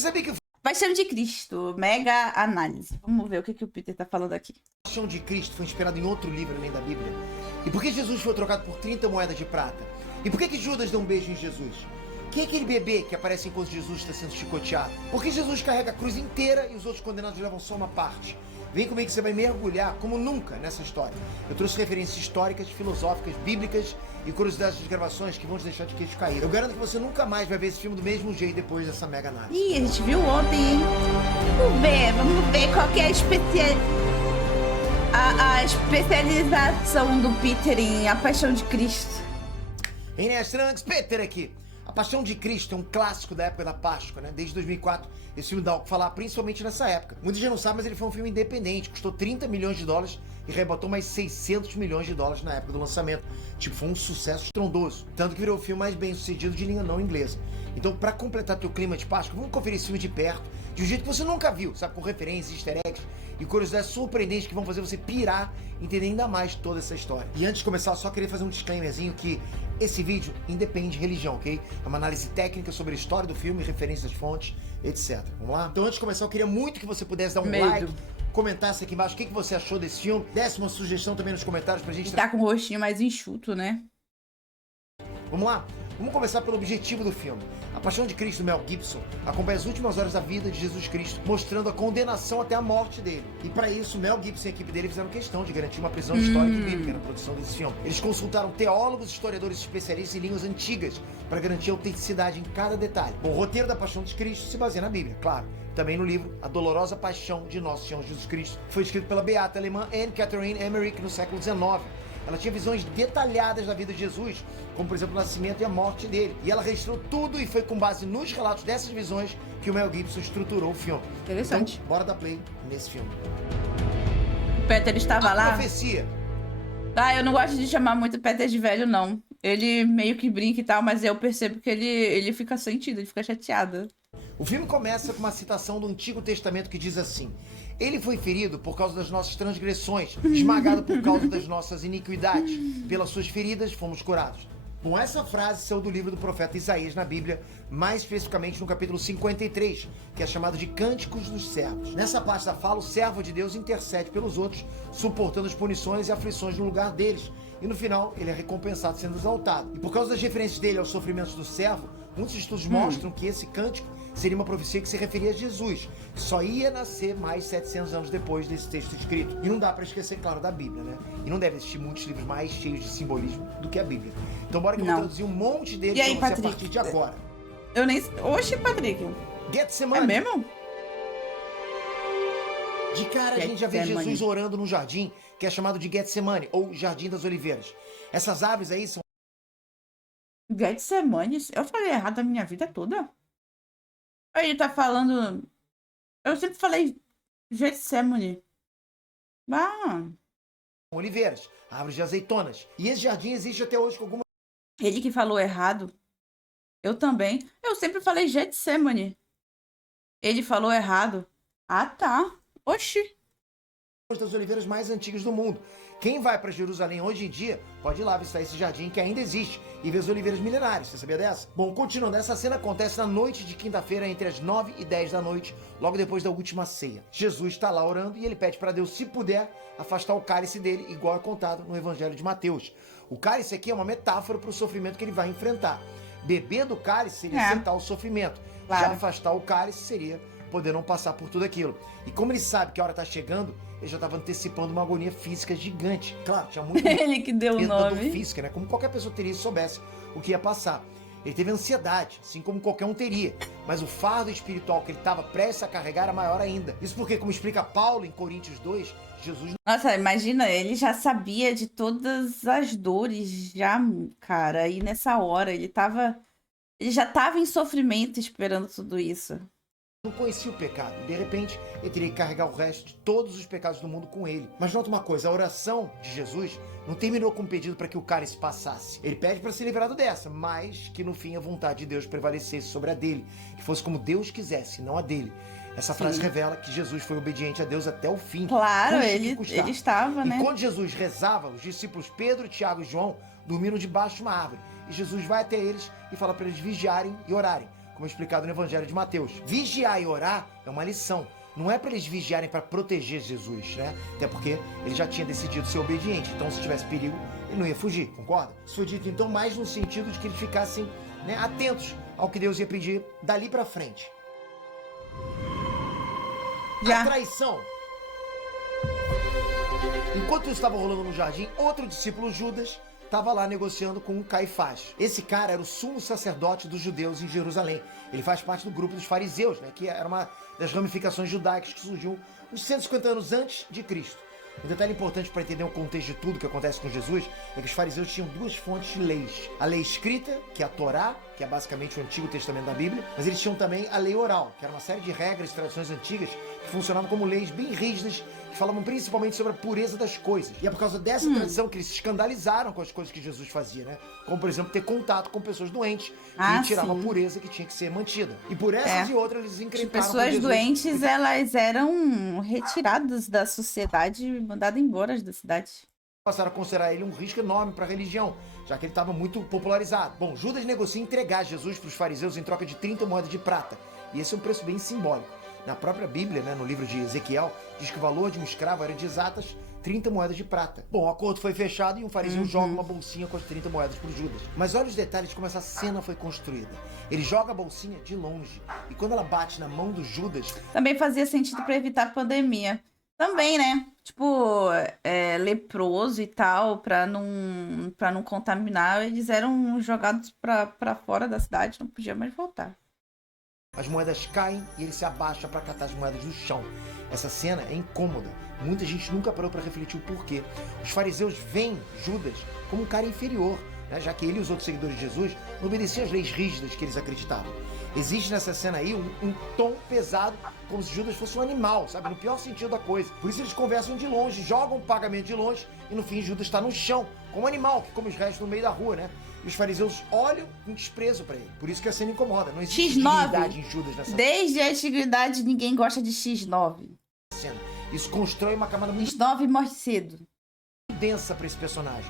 sabia que a Paixão de Cristo, mega análise. Vamos ver o que o Peter tá falando aqui. paixão de Cristo foi inspirada em outro livro além da Bíblia? E por que Jesus foi trocado por 30 moedas de prata? E por que Judas deu um beijo em Jesus? Quem é aquele bebê que aparece enquanto Jesus está sendo chicoteado? Por que Jesus carrega a cruz inteira e os outros condenados levam só uma parte? Vem comigo que você vai mergulhar como nunca nessa história. Eu trouxe referências históricas, filosóficas, bíblicas e curiosidades de gravações que vão te deixar de queixo caído. Eu garanto que você nunca mais vai ver esse filme do mesmo jeito depois dessa mega análise. Ih, a gente viu ontem, hein? Vamos ver qual que é a especialização do Peter em A Paixão de Cristo. Inês Trunks, Peter aqui. A Paixão de Cristo é um clássico da época da Páscoa, né? Desde 2004, esse filme dá o que falar, principalmente nessa época. Muita gente não sabe, mas ele foi um filme independente, custou 30 milhões de dólares e arrebatou mais 600 milhões de dólares na época do lançamento. Tipo, foi um sucesso estrondoso. Tanto que virou o filme mais bem sucedido de língua não inglesa. Então, pra completar teu clima de Páscoa, vamos conferir esse filme de perto, de um jeito que você nunca viu, sabe? Com referências, easter eggs e curiosidades surpreendentes que vão fazer você pirar e entender ainda mais toda essa história. E antes de começar, eu só queria fazer um disclaimerzinho que esse vídeo independe de religião, ok? É uma análise técnica sobre a história do filme, referências, fontes, etc. Vamos lá? Então, antes de começar, eu queria muito que você pudesse dar um like, comentasse aqui embaixo o que você achou desse filme, desse uma sugestão também nos comentários pra gente... Tá com o rostinho mais enxuto, né? Vamos lá? Vamos começar pelo objetivo do filme. A Paixão de Cristo, Mel Gibson, acompanha as últimas horas da vida de Jesus Cristo, mostrando a condenação até a morte dele. E para isso, Mel Gibson e a equipe dele fizeram questão de garantir uma prisão histórica e bíblica na produção desse filme. Eles consultaram teólogos, historiadores especialistas em línguas antigas para garantir a autenticidade em cada detalhe. Bom, o roteiro da Paixão de Cristo se baseia na Bíblia, claro. Também no livro A Dolorosa Paixão de Nosso Senhor Jesus Cristo, que foi escrito pela beata alemã Anne Catherine Emmerich no século XIX. Ela tinha visões detalhadas da vida de Jesus, como por exemplo o nascimento e a morte dele. E ela registrou tudo e foi com base nos relatos dessas visões que o Mel Gibson estruturou o filme. Interessante. Então, bora dar play nesse filme. O Peter estava lá. Profecia. Ah, eu não gosto de chamar muito o Peter de velho, não. Ele meio que brinca e tal, mas eu percebo que ele fica sentido, ele fica chateado. O filme começa com uma citação do Antigo Testamento que diz assim: ele foi ferido por causa das nossas transgressões, esmagado por causa das nossas iniquidades. Pelas suas feridas fomos curados. Bom, essa frase saiu do livro do profeta Isaías na Bíblia, mais especificamente no capítulo 53, que é chamado de Cânticos dos Servos. Nessa parte da fala, o servo de Deus intercede pelos outros, suportando as punições e aflições no lugar deles. E no final, ele é recompensado sendo exaltado. E por causa das referências dele aos sofrimentos do servo, muitos estudos mostram que esse cântico seria uma profecia que se referia a Jesus, que só ia nascer mais 700 anos depois desse texto escrito. E não dá pra esquecer, claro, da Bíblia, né? E não deve existir muitos livros mais cheios de simbolismo do que a Bíblia. Então bora que eu vou traduzir um monte deles E aí, pra você Patrick? a partir de agora. Eu nem... Oxe, Patrick. Getsemane. É mesmo? De cara, a gente já vê Getsemane. Jesus orando no jardim, que é chamado de Getsemane, ou Jardim das Oliveiras. Essas árvores aí são Getsemane? Eu falei errado a minha vida toda? Ele tá falando... Eu sempre falei Getsemane. Ah, oliveiras, árvores de azeitonas. E esse jardim existe até hoje com algumas ele que falou errado. Eu também. Eu sempre falei Getsemane. Ele falou errado. Ah, tá. Oxi. das oliveiras mais antigas do mundo. Quem vai para Jerusalém hoje em dia pode ir lá visitar esse jardim que ainda existe e ver as oliveiras milenares. Você sabia dessa? Bom, continuando, essa cena acontece na noite de quinta-feira entre as 9 e 10 da noite, logo depois da última ceia. Jesus está lá orando e ele pede para Deus, se puder, afastar o cálice dele, igual é contado no Evangelho de Mateus. O cálice aqui é uma metáfora para o sofrimento que ele vai enfrentar. Beber do cálice seria sentar o sofrimento. Claro. Já afastar o cálice seria poder não passar por tudo aquilo. E como ele sabe que a hora está chegando, ele já estava antecipando uma agonia física gigante. Claro, tinha muito Ele que deu o medo da dor nome. física, né? Como qualquer pessoa teria se soubesse o que ia passar. Ele teve ansiedade, assim como qualquer um teria. Mas o fardo espiritual que ele estava prestes a carregar era maior ainda. Isso porque, como explica Paulo em Coríntios 2, Jesus Nossa, imagina, ele já sabia de todas as dores, já, cara. E nessa hora, ele já tava em sofrimento esperando tudo isso. não conhecia o pecado. E de repente, ele teria que carregar o resto de todos os pecados do mundo com ele. Mas nota uma coisa, a oração de Jesus não terminou com um pedido para que o cálice passasse. Ele pede para ser liberado dessa, mas que no fim a vontade de Deus prevalecesse sobre a dele. Que fosse como Deus quisesse, não a dele. Essa frase revela que Jesus foi obediente a Deus até o fim. Claro, custe o que ele custar. estava, né? E quando Jesus rezava, os discípulos Pedro, Tiago e João dormiram debaixo de uma árvore. E Jesus vai até eles e fala para eles vigiarem e orarem. como explicado no Evangelho de Mateus. Vigiar e orar é uma lição. Não é para eles vigiarem para proteger Jesus, né? Até porque ele já tinha decidido ser obediente. Então, se tivesse perigo, ele não ia fugir, concorda? Isso foi dito, então, mais no sentido de que eles ficassem, né, atentos ao que Deus ia pedir dali para frente. A traição. Enquanto isso estava rolando no jardim, outro discípulo, Judas, estava lá negociando com Caifás. Esse cara era o sumo sacerdote dos judeus em Jerusalém. Ele faz parte do grupo dos fariseus, né, que era uma das ramificações judaicas que surgiu uns 150 anos antes de Cristo. Um detalhe importante para entender o contexto de tudo que acontece com Jesus é que os fariseus tinham duas fontes de leis. A lei escrita, que é a Torá, que é basicamente o Antigo Testamento da Bíblia, mas eles tinham também a lei oral, que era uma série de regras e tradições antigas que funcionavam como leis bem rígidas, que falavam principalmente sobre a pureza das coisas. E é por causa dessa tradição que eles se escandalizaram com as coisas que Jesus fazia, né? Como, por exemplo, ter contato com pessoas doentes, que tirava a pureza que tinha que ser mantida. E por essas e outras eles encrencaram com pessoas Jesus. doentes, elas eram retiradas da sociedade e mandadas embora da cidade. Passaram a considerar ele um risco enorme para a religião, já que ele estava muito popularizado. Bom, Judas negocia entregar Jesus para os fariseus em troca de 30 moedas de prata. E esse é um preço bem simbólico. Na própria Bíblia, né, no livro de Ezequiel, diz que o valor de um escravo era de exatas 30 moedas de prata. Bom, o acordo foi fechado e um fariseu joga uma bolsinha com as 30 moedas para Judas. Mas olha os detalhes de como essa cena foi construída. Ele joga a bolsinha de longe e quando ela bate na mão do Judas... Também fazia sentido para evitar a pandemia. Também, né? Tipo, leproso e tal, pra não contaminar, eles eram jogados pra fora da cidade, não podia mais voltar. As moedas caem e ele se abaixa para catar as moedas do chão. Essa cena é incômoda. Muita gente nunca parou para refletir o porquê. Os fariseus veem Judas como um cara inferior, né? Já que ele e os outros seguidores de Jesus não obedeciam às leis rígidas que eles acreditavam. Existe nessa cena aí um tom pesado, como se Judas fosse um animal, sabe? No pior sentido da coisa. Por isso eles conversam de longe, jogam o pagamento de longe e no fim Judas está no chão, como um animal que come os restos no meio da rua, né? E os fariseus olham com desprezo pra ele. Por isso que a cena incomoda. Não existe dignidade em Judas nessa Desde a antiguidade, ninguém gosta de X9. cena. Isso constrói uma camada muito X9 morre cedo. densa pra esse personagem.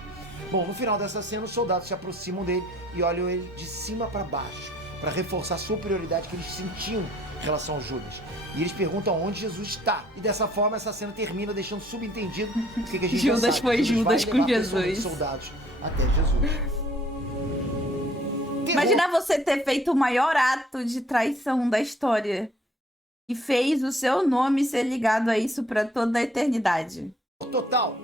Bom, no final dessa cena, os soldados se aproximam dele e olham ele de cima pra baixo, pra reforçar a superioridade que eles sentiam em relação a Judas. E eles perguntam onde Jesus está. E dessa forma, essa cena termina deixando subentendido o que a gente já Judas sabe. foi Judas com Jesus. Os soldados até Jesus. Imagina você ter feito o maior ato de traição da história e fez o seu nome ser ligado a isso pra toda a eternidade. Total.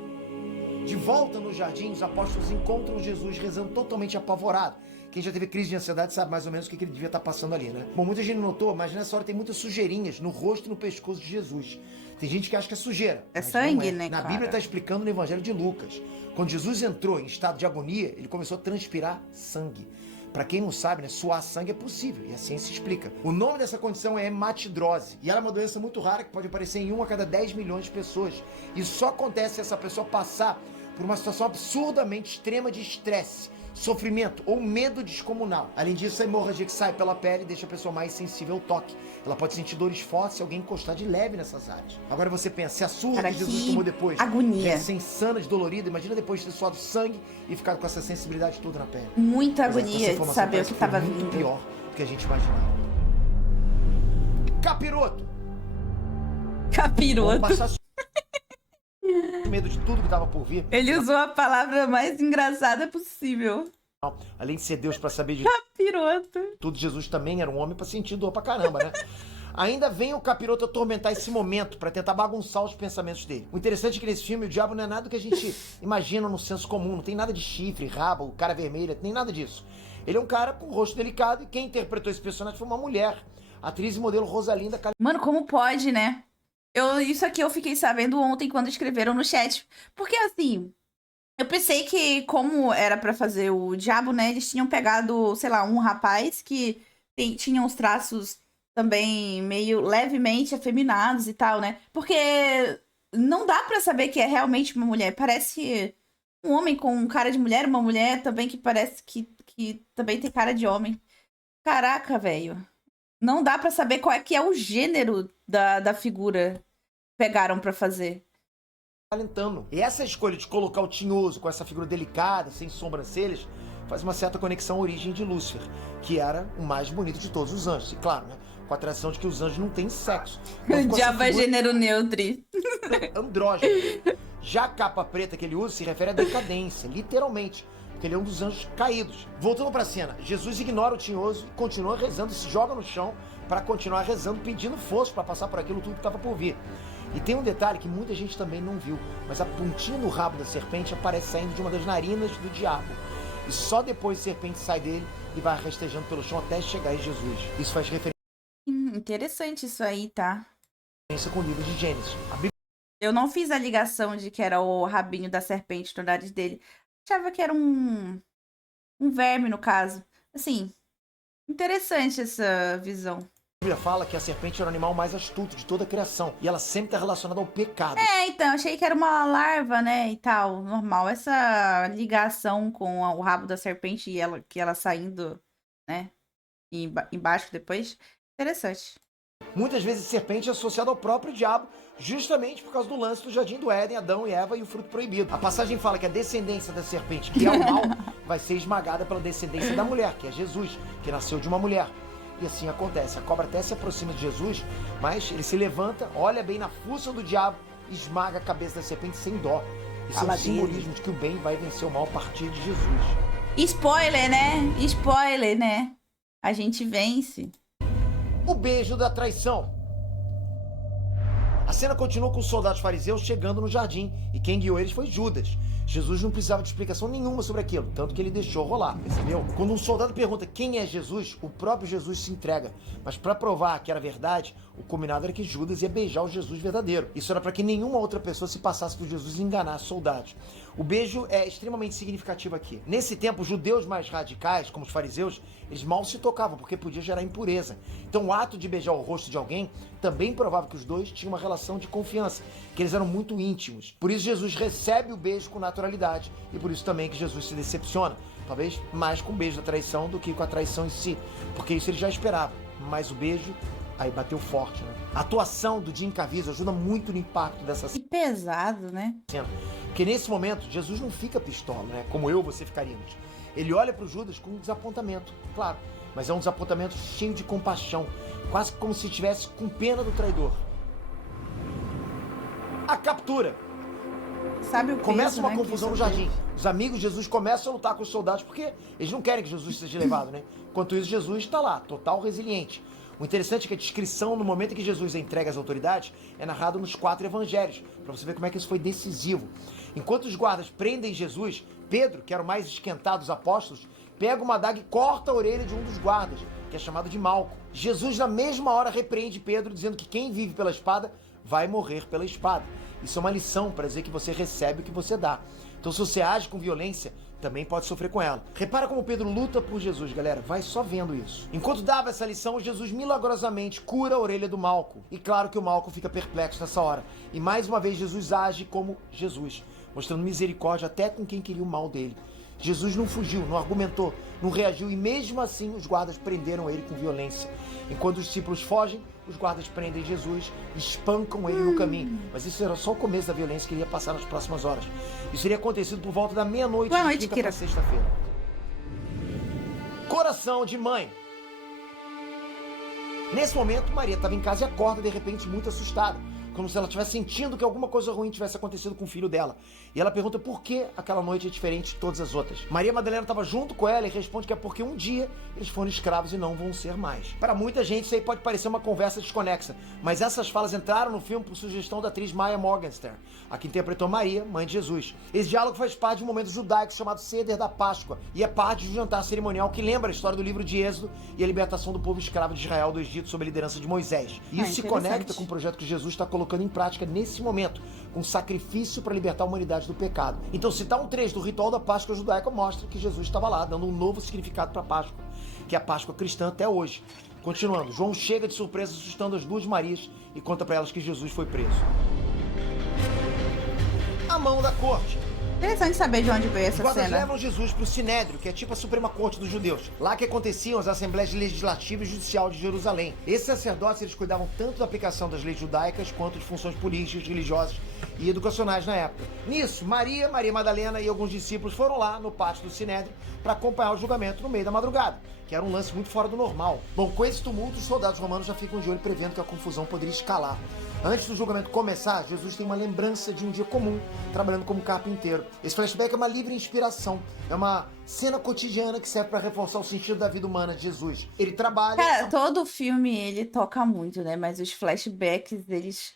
De volta no jardim, os apóstolos encontram Jesus rezando totalmente apavorado. Quem já teve crise de ansiedade sabe mais ou menos o que ele devia estar passando ali, né? Bom, muita gente notou, mas nessa hora tem muitas sujeirinhas no rosto e no pescoço de Jesus. Tem gente que acha que é sujeira. É sangue, né, Na cara? Bíblia está explicando no Evangelho de Lucas. Quando Jesus entrou em estado de agonia, ele começou a transpirar sangue. Pra quem não sabe, né, suar sangue é possível, e a ciência explica. O nome dessa condição é hematidrose, e ela é uma doença muito rara que pode aparecer em 1 a cada 10 milhões de pessoas. E só acontece se essa pessoa passar por uma situação absurdamente extrema de estresse, sofrimento ou medo descomunal. Além disso, a hemorragia que sai pela pele deixa a pessoa mais sensível ao toque. Ela pode sentir dores fortes se alguém encostar de leve nessas áreas. Agora você pensa, se a surra que Jesus tomou depois agonia. é ser insana de dolorida, imagina depois de ter suado sangue e ficar com essa sensibilidade toda na pele. Muita Mas agonia essa de informação saber o parece que tava foi muito vindo. pior do que a gente imaginava. Capiroto! Vamos Capiroto. passar medo de tudo que tava por vir. Ele usou a palavra mais engraçada possível. Além de ser Deus pra saber de Capiroto. tudo, Jesus também era um homem pra sentir dor pra caramba, né? Ainda vem o capiroto atormentar esse momento pra tentar bagunçar os pensamentos dele. O interessante é que nesse filme o diabo não é nada do que a gente imagina no senso comum. Não tem nada de chifre, rabo, cara vermelha, nem nada disso. Ele é um cara com rosto delicado e quem interpretou esse personagem foi uma mulher. A atriz e modelo Rosalinda Mano, como pode, né? Isso aqui eu fiquei sabendo ontem quando escreveram no chat. Porque assim, eu pensei que como era pra fazer o diabo, né? Eles tinham pegado, sei lá, um rapaz que tinha os traços também meio levemente afeminados e tal, né? Porque não dá pra saber que é realmente uma mulher. Parece um homem com cara de mulher, uma mulher também que parece que também tem cara de homem. Caraca, velho. Não dá pra saber qual é que é o gênero da figura que pegaram pra fazer. alentando. E essa escolha de colocar o Tinhoso com essa figura delicada, sem sobrancelhas, faz uma certa conexão à origem de Lúcifer, que era o mais bonito de todos os anjos. E claro, né, com a tradição de que os anjos não têm sexo. Então, O ficou diabo essa é figura gênero neutro. andrógeno. Já a capa preta que ele usa se refere à decadência, literalmente, porque ele é um dos anjos caídos. Voltando pra cena, Jesus ignora o tinhoso e continua rezando, se joga no chão para continuar rezando, pedindo força para passar por aquilo tudo que estava por vir. E tem um detalhe que muita gente também não viu, mas a pontinha do rabo da serpente aparece saindo de uma das narinas do diabo. E só depois a serpente sai dele e vai rastejando pelo chão até chegar em Jesus. Isso faz referência Interessante isso aí, tá? com o livro de Gênesis. A Bíblia Eu não fiz a ligação de que era o rabinho da serpente no nariz dele. Achava que era um verme, no caso. Assim, interessante essa visão. fala que a serpente era o animal mais astuto de toda a criação. E ela sempre está relacionada ao pecado. Então, achei que era uma larva, né, e tal, normal. Essa ligação com o rabo da serpente e ela saindo, né, embaixo depois. Interessante. Muitas vezes a serpente é associada ao próprio diabo, justamente por causa do lance do Jardim do Éden, Adão e Eva e o fruto proibido. A passagem fala que a descendência da serpente, que é o mal, vai ser esmagada pela descendência da mulher, que é Jesus, que nasceu de uma mulher. E assim acontece. A cobra até se aproxima de Jesus, mas ele se levanta, olha bem na fuça do diabo e esmaga a cabeça da serpente sem dó. Isso é um simbolismo de que o bem vai vencer o mal a partir de Jesus. Spoiler, né? Spoiler, né? A gente vence. O beijo da traição. A cena continua com os soldados fariseus chegando no jardim, e quem guiou eles foi Judas. Jesus não precisava de explicação nenhuma sobre aquilo, tanto que ele deixou rolar, percebeu? Quando um soldado pergunta quem é Jesus, o próprio Jesus se entrega. Mas para provar que era verdade, o combinado era que Judas ia beijar o Jesus verdadeiro. Isso era para que nenhuma outra pessoa se passasse por Jesus e enganasse soldados. O beijo é extremamente significativo aqui. Nesse tempo, os judeus mais radicais, como os fariseus, eles mal se tocavam, porque podia gerar impureza. Então o ato de beijar o rosto de alguém também provava que os dois tinham uma relação de confiança, que eles eram muito íntimos. Por isso Jesus recebe o beijo com naturalidade, e por isso também que Jesus se decepciona. Talvez mais com o beijo da traição do que com a traição em si, porque isso ele já esperava. Mas o beijo, aí bateu forte, né? A atuação do Jim Caviezel ajuda muito no impacto dessa Que pesado, né? cena. Porque nesse momento, Jesus não fica pistola, né? Como eu e você ficaríamos. Ele olha para o Judas com um desapontamento, claro. Mas é um desapontamento cheio de compaixão. Quase como se estivesse com pena do traidor. A captura. Sabe o peso, Começa uma né, confusão no que isso jardim. Os amigos de Jesus começam a lutar com os soldados porque eles não querem que Jesus seja levado, né? Enquanto isso, Jesus está lá, total resiliente. O interessante é que a descrição no momento em que Jesus entrega às autoridades é narrado nos 4 evangelhos, para você ver como é que isso foi decisivo. Enquanto os guardas prendem Jesus, Pedro, que era o mais esquentado dos apóstolos, pega uma adaga e corta a orelha de um dos guardas, que é chamado de Malco. Jesus, na mesma hora, repreende Pedro, dizendo que quem vive pela espada vai morrer pela espada. Isso é uma lição para dizer que você recebe o que você dá. Então, se você age com violência, também pode sofrer com ela. Repara como Pedro luta por Jesus, galera. Vai só vendo isso. Enquanto dava essa lição, Jesus milagrosamente cura a orelha do Malco. E claro que o Malco fica perplexo nessa hora. E mais uma vez, Jesus age como Jesus, mostrando misericórdia até com quem queria o mal dele. Jesus não fugiu, não argumentou, não reagiu e mesmo assim os guardas prenderam ele com violência. Enquanto os discípulos fogem, os guardas prendem Jesus e espancam ele no caminho. Mas isso era só o começo da violência que iria passar nas próximas horas. Isso teria acontecido por volta da meia-noite de quinta para sexta-feira. Coração de mãe. Nesse momento, Maria estava em casa e acorda de repente muito assustada, como se ela estivesse sentindo que alguma coisa ruim tivesse acontecido com o filho dela. E ela pergunta por que aquela noite é diferente de todas as outras. Maria Madalena estava junto com ela e responde que é porque um dia eles foram escravos e não vão ser mais. Para muita gente isso aí pode parecer uma conversa desconexa, mas essas falas entraram no filme por sugestão da atriz Maya Morgenstern, a que interpretou Maria, mãe de Jesus. Esse diálogo faz parte de um momento judaico chamado Seder da Páscoa e é parte de um jantar cerimonial que lembra a história do livro de Êxodo e a libertação do povo escravo de Israel do Egito sob a liderança de Moisés. E isso se conecta com o projeto que Jesus está colocando em prática nesse momento, com sacrifício para libertar a humanidade do pecado. Então, citar um trecho do ritual da Páscoa judaica mostra que Jesus estava lá, dando um novo significado para a Páscoa, que é a Páscoa cristã até hoje. Continuando, João chega de surpresa assustando as duas Marias e conta para elas que Jesus foi preso. A mão da corte. Interessante saber de onde veio Os essa guardas cena. levam Jesus para o Sinédrio, que é tipo a Suprema Corte dos Judeus. Lá que aconteciam as assembleias legislativa e judicial de Jerusalém. Esses sacerdotes eles cuidavam tanto da aplicação das leis judaicas quanto de funções políticas, religiosas e educacionais na época. Nisso, Maria Madalena e alguns discípulos foram lá no pátio do Sinédrio para acompanhar o julgamento no meio da madrugada, que era um lance muito fora do normal. Bom, com esse tumulto, os soldados romanos já ficam de olho prevendo que a confusão poderia escalar. Antes do julgamento começar, Jesus tem uma lembrança de um dia comum, trabalhando como carpinteiro. Esse flashback é uma livre inspiração, é uma cena cotidiana que serve para reforçar o sentido da vida humana de Jesus. Ele trabalha... Cara, todo filme ele toca muito, né? Mas os flashbacks, eles.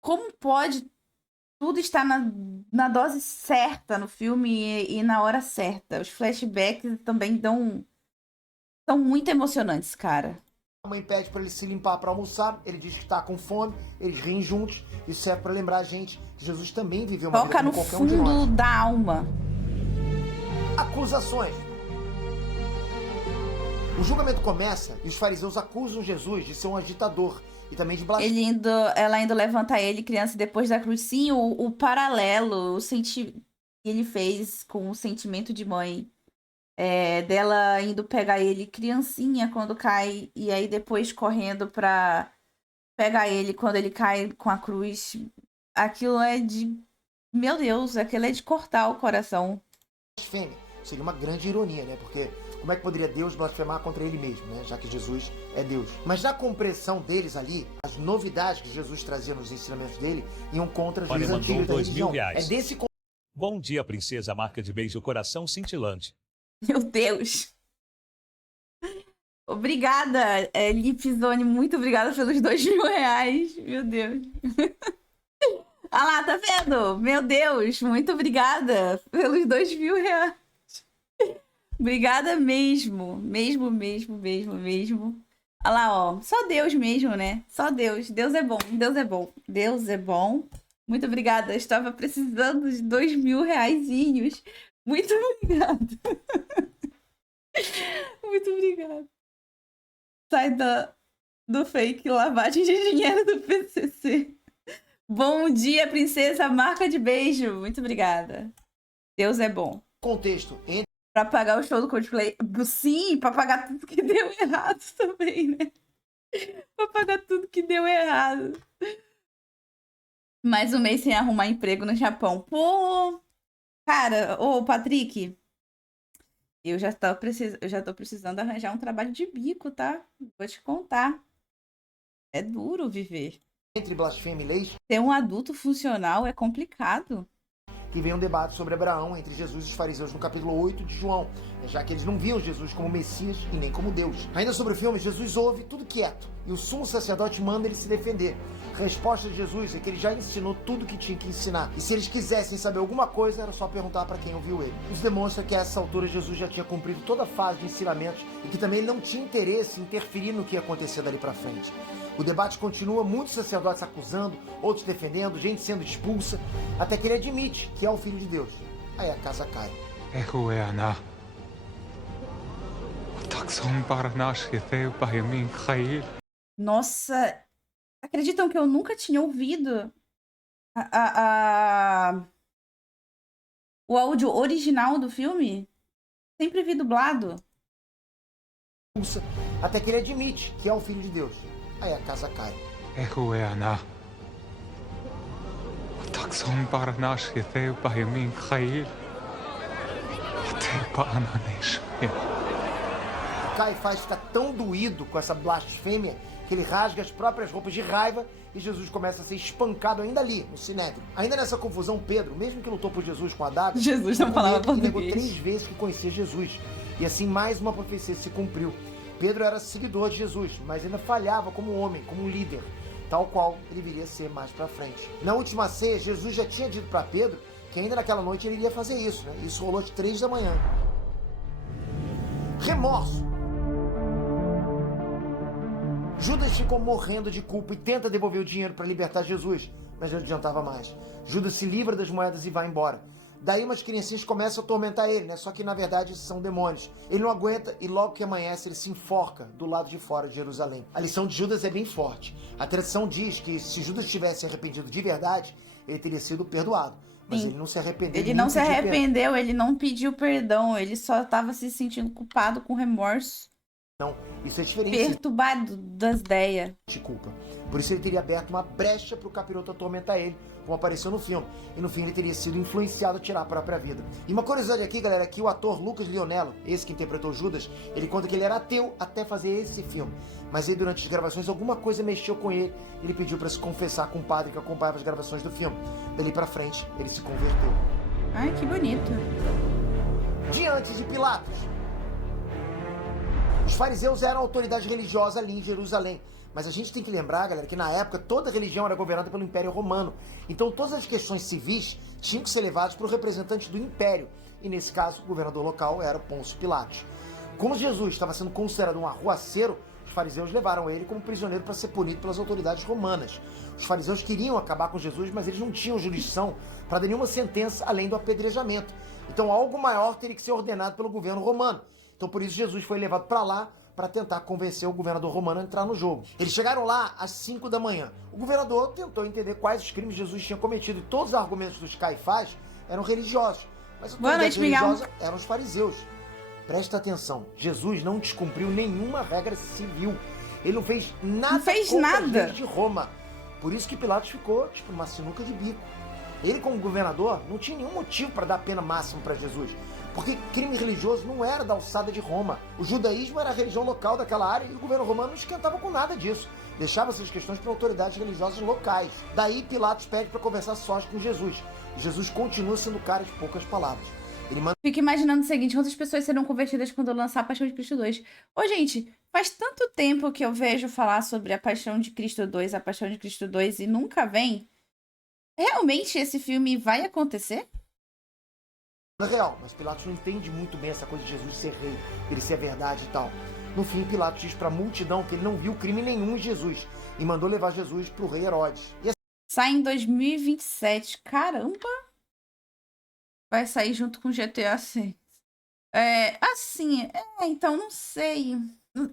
Como pode tudo estar na dose certa no filme e na hora certa? Os flashbacks também são muito emocionantes, cara. A mãe pede para ele se limpar para almoçar, ele diz que está com fome, eles riem juntos. Isso serve para lembrar a gente que Jesus também viveu uma Toca vida no como qualquer um de nós. fundo da alma. Acusações. O julgamento começa e os fariseus acusam Jesus de ser um agitador e também de blasfêmia. Ela indo levantar ele, criança, depois da cruz. Sim, o paralelo, que ele fez com o sentimento de mãe. Dela indo pegar ele criancinha quando cai, e aí depois correndo pra pegar ele quando ele cai com a cruz. Aquilo é de... Meu Deus, aquilo é de cortar o coração. Blasfêmia. Seria uma grande ironia, né? Porque como é que poderia Deus blasfemar contra ele mesmo, né? Já que Jesus é Deus. Mas na compreensão deles ali, as novidades que Jesus trazia nos ensinamentos dele iam contra as leis antigas da religião. É desse... Bom dia, princesa, marca de beijo, coração cintilante. Meu Deus. Obrigada, Lipzone. Muito obrigada pelos R$2.000. Meu Deus. Ah lá, tá vendo? Meu Deus, muito obrigada pelos R$2.000. Obrigada mesmo. Mesmo. Ah lá, ó. Só Deus mesmo, né? Só Deus. Deus é bom. Deus é bom. Deus é bom. Muito obrigada. Eu estava precisando de R$2.000. Muito obrigada. Muito obrigada. Sai do fake lavagem de dinheiro do PCC. Bom dia, princesa, marca de beijo. Muito obrigada. Deus é bom. Contexto entre... Pra pagar o show do Coldplay. Sim, pra pagar tudo que deu errado também, né? Pra pagar tudo que deu errado. Mais um mês sem arrumar emprego no Japão. Pô! Cara, ô Patrick, eu já tô precisando arranjar um trabalho de bico, tá? Vou te contar. É duro viver. Entre blasfêmia e leis, Ser um adulto funcional é complicado. que vem um debate sobre Abraão entre Jesus e os fariseus no capítulo 8 de João, já que eles não viam Jesus como Messias e nem como Deus. Ainda sobre o filme, Jesus ouve tudo quieto e o sumo sacerdote manda ele se defender. A resposta de Jesus é que ele já ensinou tudo que tinha que ensinar, e se eles quisessem saber alguma coisa, era só perguntar para quem ouviu ele. Isso demonstra que a essa altura Jesus já tinha cumprido toda a fase de ensinamentos e que também ele não tinha interesse em interferir no que ia acontecer dali para frente. O debate continua, muitos sacerdotes acusando, outros defendendo, gente sendo expulsa, até que ele admite que é o Filho de Deus. Aí a casa cai. Nossa, acreditam que eu nunca tinha ouvido o áudio original do filme? Sempre vi dublado. Expulsa, até que ele admite que é o Filho de Deus. Aí a casa cai. Caifás fica tão doído com essa blasfêmia que ele rasga as próprias roupas de raiva e Jesus começa a ser espancado ainda ali, no Sinédrio. Ainda nessa confusão, Pedro, mesmo que lutou por Jesus com a adaga, Jesus não falava negou português. 3 vezes que conhecia Jesus. E assim mais uma profecia se cumpriu. Pedro era seguidor de Jesus, mas ainda falhava como homem, como um líder, tal qual ele viria a ser mais pra frente. Na última ceia, Jesus já tinha dito para Pedro que ainda naquela noite ele iria fazer isso, né? Isso rolou de 3 da manhã. Remorso. Judas ficou morrendo de culpa e tenta devolver o dinheiro para libertar Jesus, mas não adiantava mais. Judas se livra das moedas e vai embora. Daí umas criancinhas começam a atormentar ele, né? Só que na verdade são demônios. Ele não aguenta e logo que amanhece ele se enforca do lado de fora de Jerusalém. A lição de Judas é bem forte. A tradição diz que se Judas tivesse arrependido de verdade, ele teria sido perdoado. Mas Sim. ele não se arrependeu. Ele nem não se pediu arrependeu, ele não pediu perdão, ele só tava se sentindo culpado com remorso, perdão. Isso é diferente perturbado das ideias. de culpa. Por isso ele teria aberto uma brecha para o capiroto atormentar ele, como apareceu no filme. E no fim ele teria sido influenciado a tirar a própria vida. E uma curiosidade aqui, galera, é que o ator Lucas Lionello, esse que interpretou Judas, ele conta que ele era ateu até fazer esse filme. Mas aí durante as gravações alguma coisa mexeu com ele. Ele pediu para se confessar com o padre que acompanhava as gravações do filme. Dali para frente ele se converteu. Ai, que bonito. Diante de Pilatos. Os fariseus eram a autoridade religiosa ali em Jerusalém. Mas a gente tem que lembrar, galera, que na época toda religião era governada pelo Império Romano. Então todas as questões civis tinham que ser levadas para o representante do Império. E nesse caso, o governador local era Pôncio Pilatos. Como Jesus estava sendo considerado um arruaceiro, os fariseus levaram ele como prisioneiro para ser punido pelas autoridades romanas. Os fariseus queriam acabar com Jesus, mas eles não tinham jurisdição para dar nenhuma sentença além do apedrejamento. Então algo maior teria que ser ordenado pelo governo romano. Então por isso Jesus foi levado para lá para tentar convencer o governador romano a entrar no jogo. Eles chegaram lá às 5 da manhã. O governador tentou entender quais os crimes Jesus tinha cometido e todos os argumentos dos Caifás eram religiosos. Mas a autoridade religiosa eram os fariseus. Presta atenção, Jesus não descumpriu nenhuma regra civil. Ele não fez nada contra as leis de Roma. Por isso que Pilatos ficou, tipo, numa sinuca de bico. Ele, como governador, não tinha nenhum motivo para dar pena máxima para Jesus. Porque crime religioso não era da alçada de Roma. O judaísmo era a religião local daquela área e o governo romano não esquentava com nada disso. Deixava essas questões para autoridades religiosas locais. Daí Pilatos pede para conversar sós com Jesus. E Jesus continua sendo cara de poucas palavras. Ele manda... Fico imaginando o seguinte, quantas pessoas serão convertidas quando eu lançar a Paixão de Cristo 2? Ô, gente, faz tanto tempo que eu vejo falar sobre a Paixão de Cristo 2, a Paixão de Cristo 2 e nunca vem. Realmente esse filme vai acontecer? real, mas Pilatos não entende muito bem essa coisa de Jesus ser rei, ele ser a verdade e tal. No fim, Pilatos diz para a multidão que ele não viu crime nenhum em Jesus e mandou levar Jesus para o rei Herodes. E Sai em 2027. Caramba! Vai sair junto com GTA 6. Então não sei.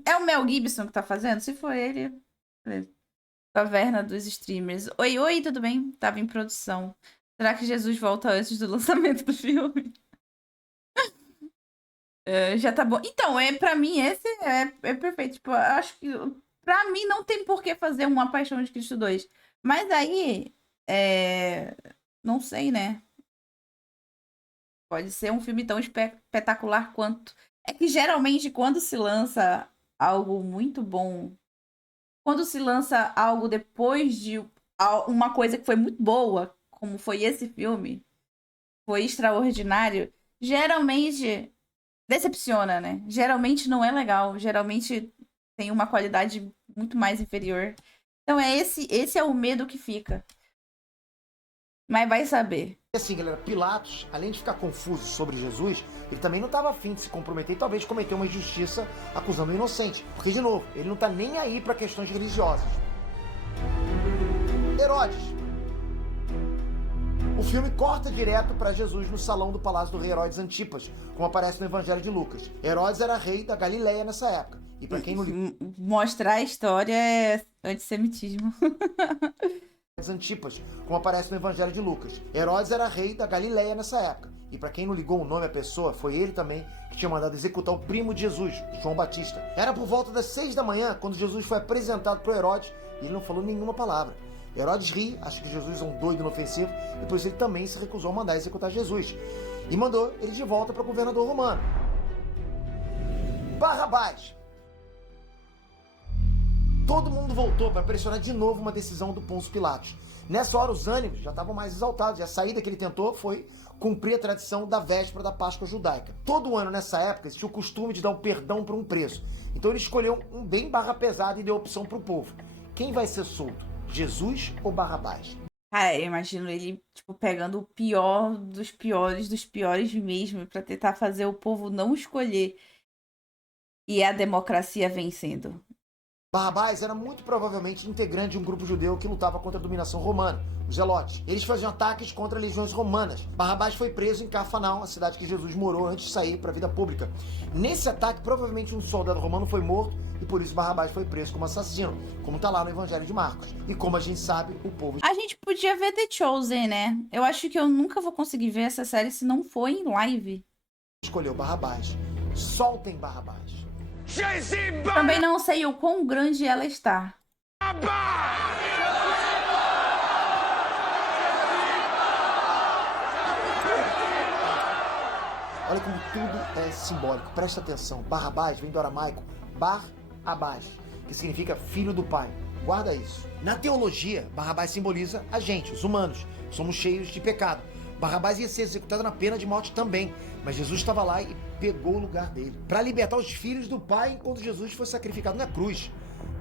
É o Mel Gibson que tá fazendo? Se for ele, beleza. Caverna dos Streamers. Oi, tudo bem? Tava em produção. Será que Jesus volta antes do lançamento do filme? Já tá bom. Então, pra mim, esse é perfeito. Tipo, eu acho que pra mim não tem por que fazer uma Paixão de Cristo 2. Mas aí, não sei, né? Pode ser um filme tão espetacular quanto... É que geralmente quando se lança algo muito bom, quando se lança algo depois de uma coisa que foi muito boa, como foi esse filme, foi extraordinário, geralmente decepciona, né? Geralmente não é legal, geralmente tem uma qualidade muito mais inferior. Então esse é o medo que fica. Mas vai saber. assim, galera, Pilatos, além de ficar confuso sobre Jesus, ele também não estava afim de se comprometer e talvez cometer uma injustiça acusando o inocente. Porque, de novo, ele não está nem aí para questões religiosas. Herodes. O filme corta direto para Jesus no salão do palácio do rei Herodes Antipas, como aparece no Evangelho de Lucas. Herodes era rei da Galileia nessa época. E para quem não... Mostrar a história é antissemitismo. Antipas, como aparece no Evangelho de Lucas. Herodes era rei da Galileia nessa época. E para quem não ligou o nome à pessoa, foi ele também que tinha mandado executar o primo de Jesus, João Batista. Era por volta das 6 da manhã, quando Jesus foi apresentado para Herodes, e ele não falou nenhuma palavra. Herodes ri, acha que Jesus é um doido inofensivo, e por isso ele também se recusou a mandar executar Jesus. E mandou ele de volta para o governador romano. Barrabás. Todo mundo voltou para pressionar de novo uma decisão do Pôncio Pilatos. Nessa hora, os ânimos já estavam mais exaltados, e a saída que ele tentou foi cumprir a tradição da véspera da Páscoa judaica. Todo ano, nessa época, existia o costume de dar o perdão para um preso. Então ele escolheu um bem barra pesada e deu opção para o povo. Quem vai ser solto? Jesus ou Barrabás? Cara, eu imagino ele, tipo, pegando o pior dos piores mesmo, pra tentar fazer o povo não escolher. E a democracia vencendo. Barrabás era muito provavelmente integrante de um grupo judeu que lutava contra a dominação romana, os Zelotes. Eles faziam ataques contra legiões romanas. Barrabás foi preso em Cafarnaum, a cidade que Jesus morou antes de sair para a vida pública. Nesse ataque, provavelmente um soldado romano foi morto e por isso Barrabás foi preso como assassino, como está lá no Evangelho de Marcos. E como a gente sabe, o povo A gente podia ver The Chosen, né? Eu acho que eu nunca vou conseguir ver essa série se não for em live. escolheu Barrabás. Soltem Barrabás. Também não sei o quão grande ela está. Olha como tudo é simbólico. Presta atenção. Barrabás vem do aramaico Bar-Abás, que significa filho do pai. Guarda isso. Na teologia, Barrabás simboliza a gente, os humanos. Somos cheios de pecado. Barrabás ia ser executado na pena de morte também, mas Jesus estava lá e pegou o lugar dele para libertar os filhos do pai enquanto Jesus foi sacrificado na cruz.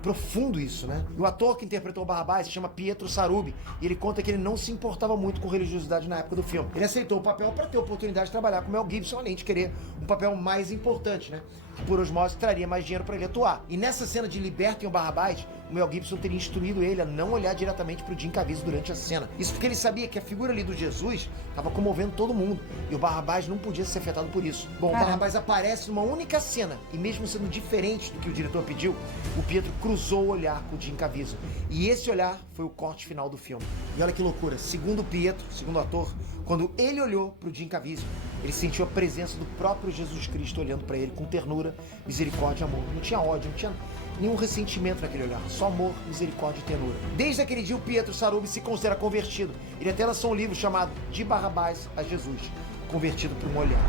Profundo isso, né? E o ator que interpretou Barrabás se chama Pietro Sarubi, e ele conta que ele não se importava muito com religiosidade na época do filme. Ele aceitou o papel para ter a oportunidade de trabalhar com Mel Gibson, além de querer um papel mais importante, né? Que por osmose traria mais dinheiro para ele atuar. E nessa cena de libertem o Barrabás, o Mel Gibson teria instruído ele a não olhar diretamente pro Jim Caviezel durante a cena. Isso porque ele sabia que a figura ali do Jesus estava comovendo todo mundo, e o Barrabás não podia ser afetado por isso. Bom, o Barrabás aparece numa única cena, e mesmo sendo diferente do que o diretor pediu, o Pietro cruzou o olhar com o Jim Caviezel. E esse olhar foi o corte final do filme. E olha que loucura, segundo o Pietro, segundo o ator, quando ele olhou pro Jim Caviezel, ele sentiu a presença do próprio Jesus Cristo olhando para ele com ternura, misericórdia e amor. Não tinha ódio, não tinha nenhum ressentimento naquele olhar, só amor, misericórdia e ternura. Desde aquele dia, o Pietro Sarubi se considera convertido. Ele até lançou um livro chamado De Barrabás a Jesus, convertido por um olhar.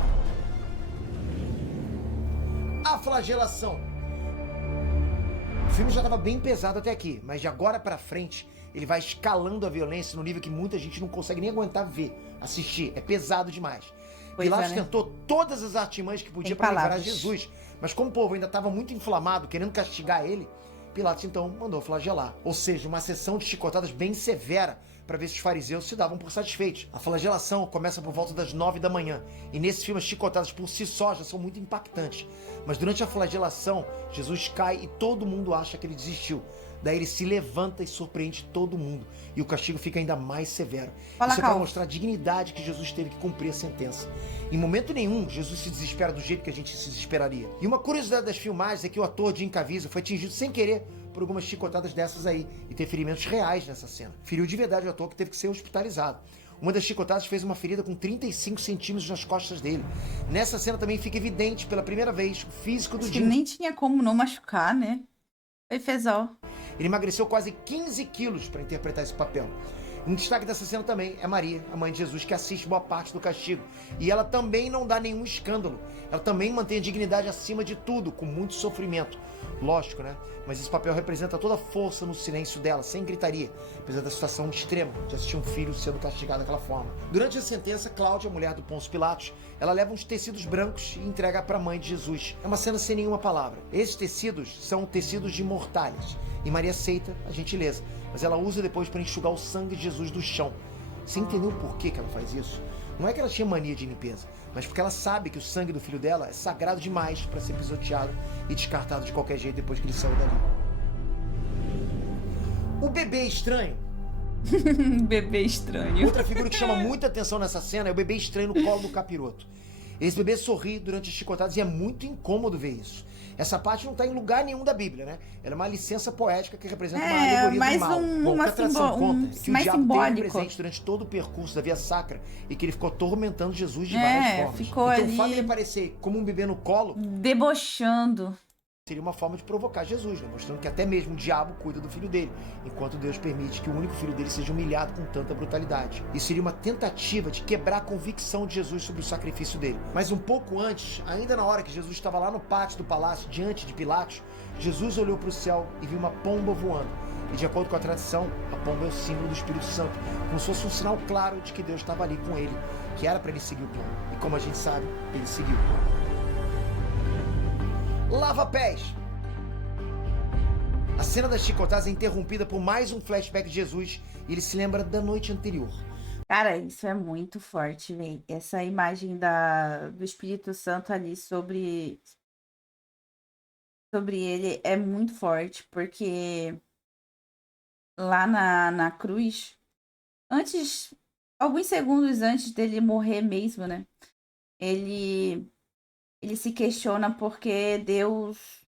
A flagelação. O filme já estava bem pesado até aqui, mas de agora pra frente ele vai escalando a violência no nível que muita gente não consegue nem aguentar ver, assistir. É pesado demais. Pilatos tentou todas as artimanhas que podia para livrar Jesus, mas como o povo ainda estava muito inflamado, querendo castigar ele, Pilatos então mandou flagelar. Ou seja, uma sessão de chicotadas bem severa para ver se os fariseus se davam por satisfeitos. A flagelação começa por volta das 9 da manhã, e nesse filme as chicotadas por si só já são muito impactantes. Mas durante a flagelação, Jesus cai e todo mundo acha que ele desistiu. Daí ele se levanta e surpreende todo mundo, e o castigo fica ainda mais severo. Isso é para mostrar a dignidade que Jesus teve que cumprir a sentença. Em momento nenhum, Jesus se desespera do jeito que a gente se desesperaria. E uma curiosidade das filmagens é que o ator Jim Caviezel foi atingido sem querer por algumas chicotadas dessas aí, e teve ferimentos reais nessa cena. Feriu de verdade o ator, que teve que ser hospitalizado. Uma das chicotadas fez uma ferida com 35 centímetros nas costas dele. Nessa cena também fica evidente, pela primeira vez, o físico do Jim. Nem tinha como não machucar, né? Foi fezol. Ele emagreceu quase 15 quilos para interpretar esse papel. Um destaque dessa cena também é Maria, a mãe de Jesus, que assiste boa parte do castigo. E ela também não dá nenhum escândalo. Ela também mantém a dignidade acima de tudo, com muito sofrimento. Lógico, né? Mas esse papel representa toda a força no silêncio dela, sem gritaria, apesar da situação extrema de assistir um filho sendo castigado daquela forma. Durante a sentença, Cláudia, a mulher do Pôncio Pilatos, ela leva uns tecidos brancos e entrega para a mãe de Jesus. É uma cena sem nenhuma palavra. Esses tecidos são tecidos de mortalhas. E Maria aceita a gentileza, mas ela usa depois para enxugar o sangue de Jesus do chão. Você entendeu por que ela faz isso? Não é que ela tinha mania de limpeza, mas porque ela sabe que o sangue do filho dela é sagrado demais para ser pisoteado e descartado de qualquer jeito depois que ele saiu dali. O bebê estranho. Bebê estranho. Outra figura que chama muita atenção nessa cena é o bebê estranho no colo do capiroto. Esse bebê sorri durante as chicotadas e é muito incômodo ver isso. Essa parte não está em lugar nenhum da Bíblia, né? Ela é uma licença poética que representa uma alegoria do mal. Bom, o que a tradição conta é que o diabo teve presente durante todo o percurso da Via Sacra e que ele ficou atormentando Jesus de várias formas. Ficou então ali... o fato de ele aparecer como um bebê no colo... debochando. Seria uma forma de provocar Jesus, né? Mostrando que até mesmo o diabo cuida do filho dele, enquanto Deus permite que o único filho dele seja humilhado com tanta brutalidade. Isso seria uma tentativa de quebrar a convicção de Jesus sobre o sacrifício dele. Mas um pouco antes, ainda na hora que Jesus estava lá no pátio do palácio, diante de Pilatos, Jesus olhou para o céu e viu uma pomba voando. E de acordo com a tradição, a pomba é o símbolo do Espírito Santo, como se fosse um sinal claro de que Deus estava ali com ele, que era para ele seguir o plano. E como a gente sabe, ele seguiu. Lava-pés. A cena das chicotadas é interrompida por mais um flashback de Jesus e ele se lembra da noite anterior. Cara, isso é muito forte, velho. Essa imagem do Espírito Santo ali sobre sobre ele é muito forte, porque lá na cruz, antes, alguns segundos antes dele morrer mesmo, né? Ele, ele se questiona porque Deus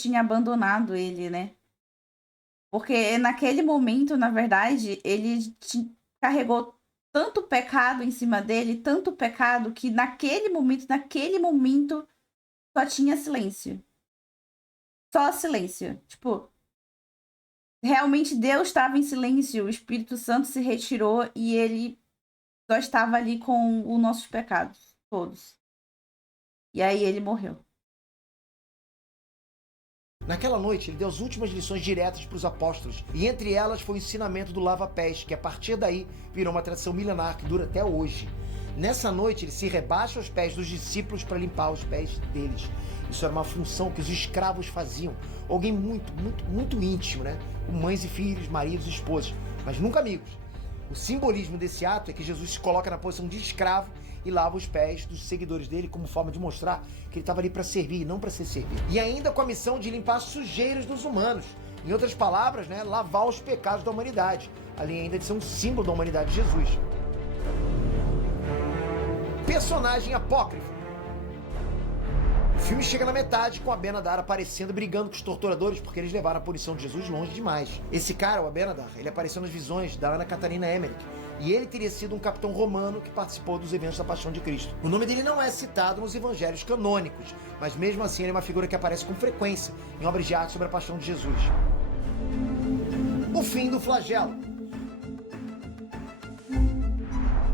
tinha abandonado ele, né? Porque naquele momento, na verdade, carregou tanto pecado em cima dele, tanto pecado, que naquele momento, só tinha silêncio. Só silêncio. Tipo, realmente Deus estava em silêncio, o Espírito Santo se retirou e ele só estava ali com os nossos pecados, todos. E aí ele morreu. Naquela noite, ele deu as últimas lições diretas para os apóstolos, e entre elas foi o ensinamento do lava-pés, que a partir daí virou uma tradição milenar que dura até hoje. Nessa noite, ele se rebaixa aos pés dos discípulos para limpar os pés deles. Isso era uma função que os escravos faziam. Alguém muito íntimo, né? Com mães e filhos, maridos e esposas, mas nunca amigos. O simbolismo desse ato é que Jesus se coloca na posição de escravo e lava os pés dos seguidores dele como forma de mostrar que ele estava ali para servir e não para ser servido. E ainda com a missão de limpar sujeiras dos humanos. Em outras palavras, né, lavar os pecados da humanidade. Além ainda de ser um símbolo da humanidade de Jesus. Personagem apócrifo. O filme chega na metade com Abenadar aparecendo, brigando com os torturadores porque eles levaram a punição de Jesus longe demais. Esse cara, o Abenadar, ele apareceu nas visões da Ana Catarina Emmerich, e ele teria sido um capitão romano que participou dos eventos da Paixão de Cristo. O nome dele não é citado nos evangelhos canônicos, mas mesmo assim ele é uma figura que aparece com frequência em obras de arte sobre a Paixão de Jesus. O fim do flagelo.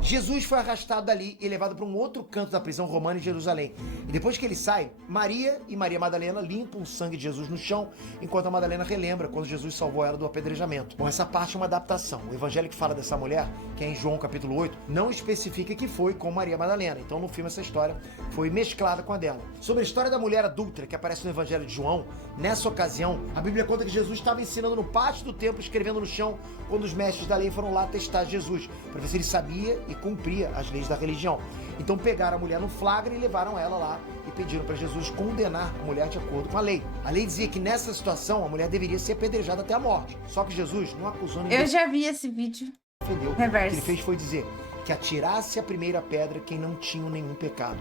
Jesus foi arrastado dali e levado para um outro canto da prisão romana em Jerusalém. E depois que ele sai, Maria e Maria Madalena limpam o sangue de Jesus no chão, enquanto a Madalena relembra quando Jesus salvou ela do apedrejamento. Bom, essa parte é uma adaptação. O evangelho que fala dessa mulher, que é em João capítulo 8, não especifica que foi com Maria Madalena. Então no filme essa história foi mesclada com a dela. Sobre a história da mulher adúltera que aparece no evangelho de João, nessa ocasião, a Bíblia conta que Jesus estava ensinando no pátio do templo, escrevendo no chão, quando os mestres da lei foram lá testar Jesus, para ver se ele sabia e cumpria as leis da religião. Então pegaram a mulher no flagra e levaram ela lá e pediram para Jesus condenar a mulher de acordo com a lei. A lei dizia que nessa situação a mulher deveria ser apedrejada até a morte. Só que Jesus não acusou ninguém. Eu já vi esse vídeo. Defendeu. Reverso. O que ele fez foi dizer que atirasse a primeira pedra quem não tinha nenhum pecado.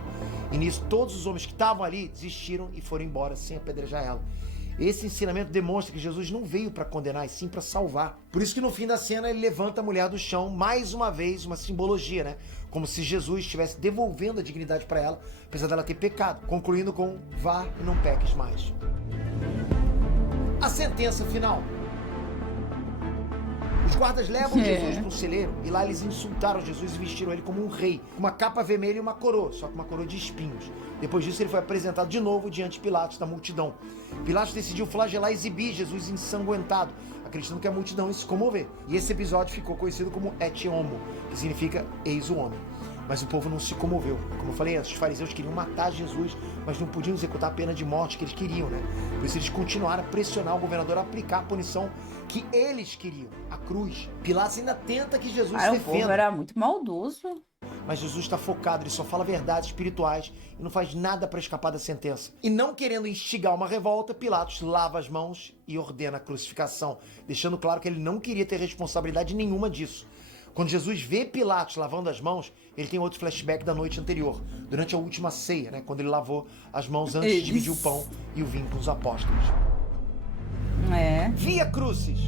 E nisso todos os homens que estavam ali desistiram e foram embora sem apedrejar ela. Esse ensinamento demonstra que Jesus não veio para condenar, e sim para salvar. Por isso que no fim da cena ele levanta a mulher do chão, mais uma vez uma simbologia, né? Como se Jesus estivesse devolvendo a dignidade para ela, apesar dela ter pecado. Concluindo com: vá e não peques mais. A sentença final. Os guardas levam Jesus para um celeiro e lá eles insultaram Jesus e vestiram ele como um rei, com uma capa vermelha e uma coroa, só que uma coroa de espinhos. Depois disso ele foi apresentado de novo diante de Pilatos, da multidão. Pilatos decidiu flagelar e exibir Jesus ensanguentado, acreditando que a multidão ia se comover. E esse episódio ficou conhecido como Et Homo, que significa eis o homem. Mas o povo não se comoveu. Como eu falei antes, os fariseus queriam matar Jesus, mas não podiam executar a pena de morte que eles queriam, né? Por isso eles continuaram a pressionar o governador a aplicar a punição que eles queriam, a cruz. Pilatos ainda tenta que Jesus se defenda. O povo era muito maldoso. Mas Jesus está focado, ele só fala verdades espirituais e não faz nada para escapar da sentença. E não querendo instigar uma revolta, Pilatos lava as mãos e ordena a crucificação, deixando claro que ele não queria ter responsabilidade nenhuma disso. Quando Jesus vê Pilatos lavando as mãos, ele tem outro flashback da noite anterior, durante a última ceia, né, quando ele lavou as mãos antes de dividir o pão e o vinho com os apóstolos. Via Crucis.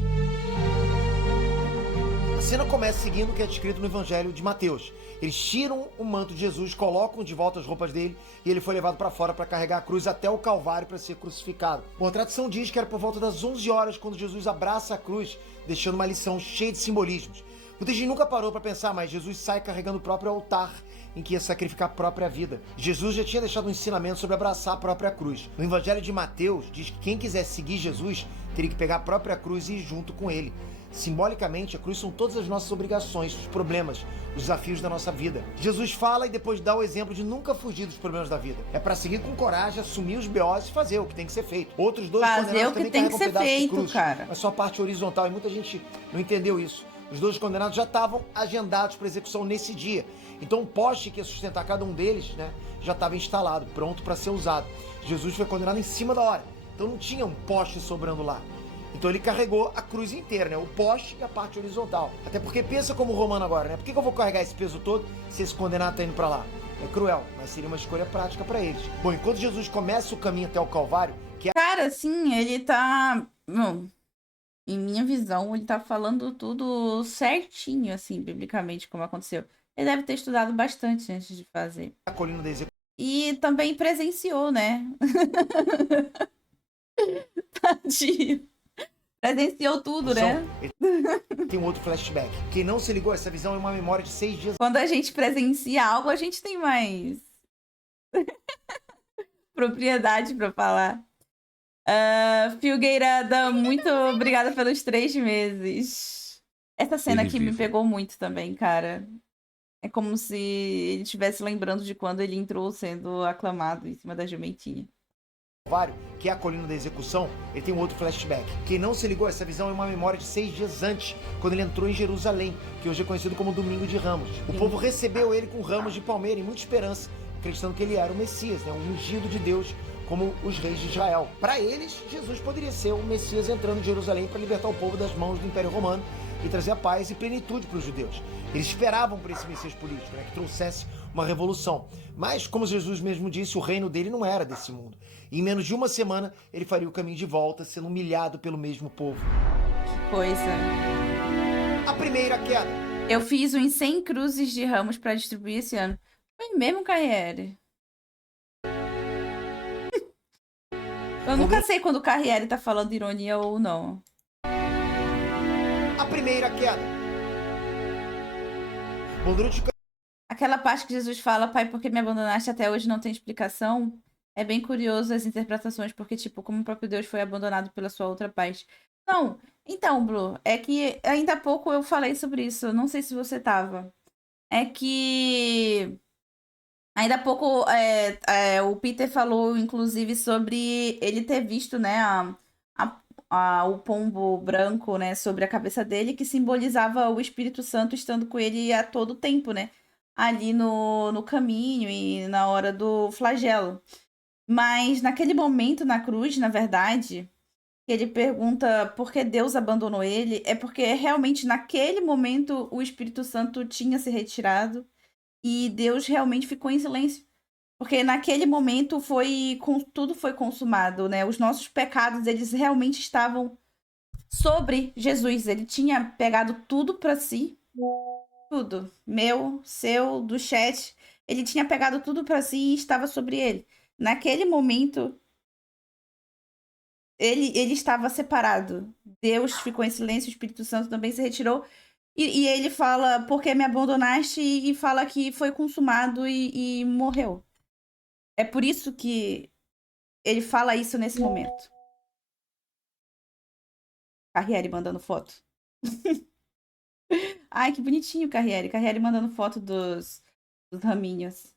A cena começa seguindo o que é descrito no Evangelho de Mateus. Eles tiram o manto de Jesus, colocam de volta as roupas dele e ele foi levado para fora para carregar a cruz até o Calvário para ser crucificado. Bom, a tradição diz que era por volta das 11 horas quando Jesus abraça a cruz, deixando uma lição cheia de simbolismos. Muita gente nunca parou para pensar, mas Jesus sai carregando o próprio altar em que ia sacrificar a própria vida. Jesus já tinha deixado um ensinamento sobre abraçar a própria cruz. No Evangelho de Mateus diz que quem quiser seguir Jesus teria que pegar a própria cruz e ir junto com ele. Simbolicamente, a cruz são todas as nossas obrigações, os problemas, os desafios da nossa vida. Jesus fala e depois dá o exemplo de nunca fugir dos problemas da vida. É para seguir com coragem, assumir os BOs e fazer o que tem que ser feito. Outros dois fazer o que tem que ser feito, cruz, cara. mas só a parte horizontal, e muita gente não entendeu isso. Os 12 condenados já estavam agendados para execução nesse dia. Então o poste que ia sustentar cada um deles, né, já estava instalado, pronto para ser usado. Jesus foi condenado em cima da hora. Então não tinha um poste sobrando lá. Então ele carregou a cruz inteira, né? O poste e a parte horizontal. Até porque pensa como romano agora, né? Por que eu vou carregar esse peso todo se esse condenado tá indo para lá? É cruel, mas seria uma escolha prática para eles. Bom, enquanto Jesus começa o caminho até o Calvário, que é Cara, assim, ele tá. Bom, em minha visão, ele tá falando tudo certinho, assim, biblicamente, como aconteceu. Ele deve ter estudado bastante antes de fazer. a colina da execução, E também presenciou, né? Tadinho. Presenciou tudo, né? ele tem um outro flashback. Quem não se ligou, essa visão é uma memória de 6 dias Quando a gente presencia algo, a gente tem mais propriedade pra falar. Filgueirada, muito obrigada pelos 3 meses. Essa cena Ele aqui me vivo. pegou muito também, cara. É como se ele estivesse lembrando de quando ele entrou sendo aclamado em cima da jumentinha. Calvário, que é a colina da execução, ele tem um outro flashback. Quem não se ligou, essa visão é uma memória de 6 dias antes, quando ele entrou em Jerusalém, que hoje é conhecido como Domingo de Ramos. O povo recebeu ele com ramos de palmeira e muita esperança, acreditando que ele era o Messias, né, um ungido de Deus, como os reis de Israel. Para eles, Jesus poderia ser o Messias entrando em Jerusalém para libertar o povo das mãos do Império Romano e trazer a paz e plenitude para os judeus. Eles esperavam por esse Messias político, né, que trouxesse uma revolução. Mas, como Jesus mesmo disse, o reino dele não era desse mundo. E em menos de uma semana, ele faria o caminho de volta, sendo humilhado pelo mesmo povo. Coisa. A primeira queda. Eu fiz uns 100 cruzes de ramos pra distribuir esse ano. Foi mesmo, Carriere? Eu nunca sei quando o Carriere tá falando ironia ou não. A primeira queda. Bom, durante o Aquela parte que Jesus fala, pai, por que me abandonaste até hoje não tem explicação? É bem curioso as interpretações, porque, tipo, como o próprio Deus foi abandonado pela sua outra parte. Não, então, Bru, é que ainda há pouco eu falei sobre isso, não sei se você tava. É que ainda há pouco o Peter falou, inclusive, sobre ele ter visto, né, o pombo branco, né, sobre a cabeça dele, que simbolizava o Espírito Santo estando com ele a todo tempo, né? Ali no caminho e na hora do flagelo. Mas naquele momento na cruz, na verdade, que ele pergunta por que Deus abandonou ele, é porque realmente naquele momento o Espírito Santo tinha se retirado e Deus realmente ficou em silêncio. Porque naquele momento tudo foi consumado, né? Os nossos pecados, eles realmente estavam sobre Jesus. Ele tinha pegado tudo para si. Tudo. Meu, seu, do chat. Ele tinha pegado tudo para si e estava sobre ele. Naquele momento, ele estava separado. Deus ficou em silêncio, o Espírito Santo também se retirou. E ele fala, por que me abandonaste? E fala que foi consumado e morreu. É por isso que ele fala isso nesse momento. Carriere mandando foto. Ai, que bonitinho, Carriere. Carriere mandando foto dos raminhos.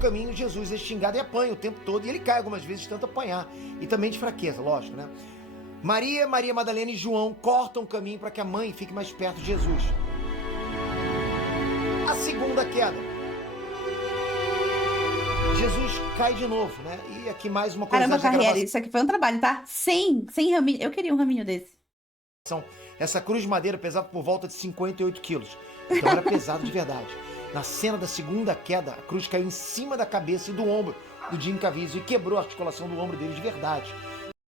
caminho, Jesus é xingado e apanha o tempo todo, e ele cai algumas vezes de tanto apanhar, e também de fraqueza, lógico, né? Maria Madalena e João cortam o caminho para que a mãe fique mais perto de Jesus. A segunda queda. Jesus cai de novo, né? E aqui mais uma coisa. Caramba, Carriere, isso aqui foi um trabalho, tá? Sem raminho. Eu queria um raminho desse. Essa cruz de madeira pesava por volta de 58 quilos. Então era pesado de verdade. Na cena da segunda queda, a cruz caiu em cima da cabeça e do ombro do Jim Caviezel e quebrou a articulação do ombro dele de verdade.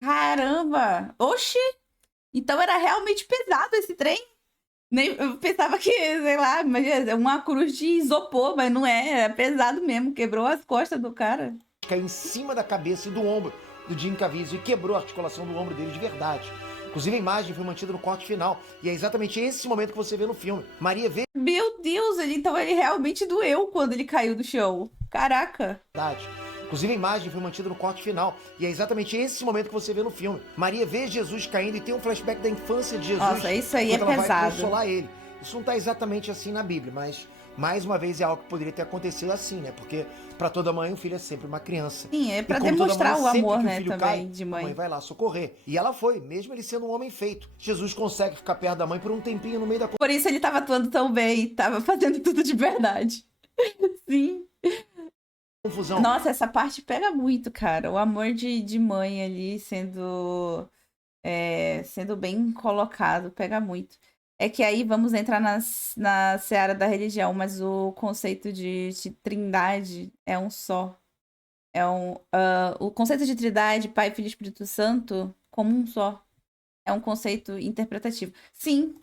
Caramba! Oxi! Então era realmente pesado esse trem? Eu pensava que, sei lá, é uma cruz de isopor, mas não é. É pesado mesmo. Quebrou as costas do cara. Caiu em cima da cabeça e do ombro do Jim Caviezel e quebrou a articulação do ombro dele de verdade. Inclusive a imagem foi mantida no corte final. E é exatamente esse momento que você vê no filme. Maria vê... Meu Deus, então ele realmente doeu quando ele caiu do chão. Caraca. Verdade. Inclusive a imagem foi mantida no corte final. E é exatamente esse momento que você vê no filme. Maria vê Jesus caindo e tem um flashback da infância de Jesus. Nossa, isso aí é ela pesado. vai consolar ele. Isso não está exatamente assim na Bíblia, mas Mais uma vez é algo que poderia ter acontecido assim, né? Porque pra toda mãe o filho é sempre uma criança. Sim, é pra E como toda demonstrar mãe, o sempre amor, que o né, filho também, cai, de A mãe mãe. vai lá socorrer. E ela foi, mesmo ele sendo um homem feito. Jesus consegue ficar perto da mãe por um tempinho no meio da Por isso ele tava atuando tão bem, tava fazendo tudo de verdade. Sim. confusão. Nossa, essa parte pega muito, cara. O amor de mãe ali sendo bem colocado, pega muito. É que aí vamos entrar na seara da religião, mas o conceito de trindade é um só. O conceito de trindade, Pai, Filho e Espírito Santo, como um só. É um conceito interpretativo. Sim,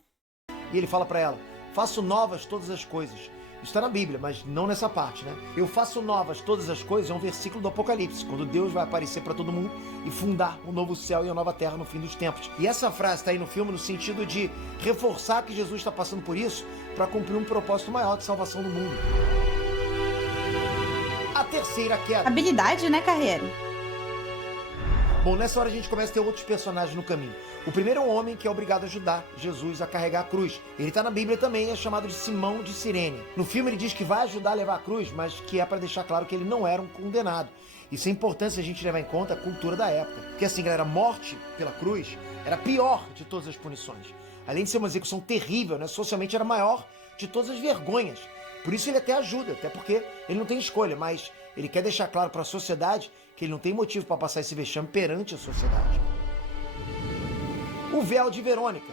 E ele fala pra ela: faço novas todas as coisas. Isso está na Bíblia, mas não nessa parte, né? Eu faço novas todas as coisas é um versículo do Apocalipse, quando Deus vai aparecer para todo mundo e fundar um novo céu e uma nova terra no fim dos tempos. E essa frase está aí no filme no sentido de reforçar que Jesus está passando por isso para cumprir um propósito maior de salvação do mundo. A terceira queda. habilidade, né, carreira? Bom, nessa hora a gente começa a ter outros personagens no caminho. O primeiro é um homem que é obrigado a ajudar Jesus a carregar a cruz. Ele está na Bíblia também, é chamado de Simão de Cirene. No filme ele diz que vai ajudar a levar a cruz, mas que é para deixar claro que ele não era um condenado. Isso é importante se a gente levar em conta a cultura da época. Porque assim, galera, a morte pela cruz era a pior de todas as punições. Além de ser uma execução terrível, né, socialmente era a maior de todas as vergonhas. Por isso ele até ajuda, até porque ele não tem escolha, mas ele quer deixar claro para a sociedade que ele não tem motivo para passar esse vexame perante a sociedade. O véu de Verônica.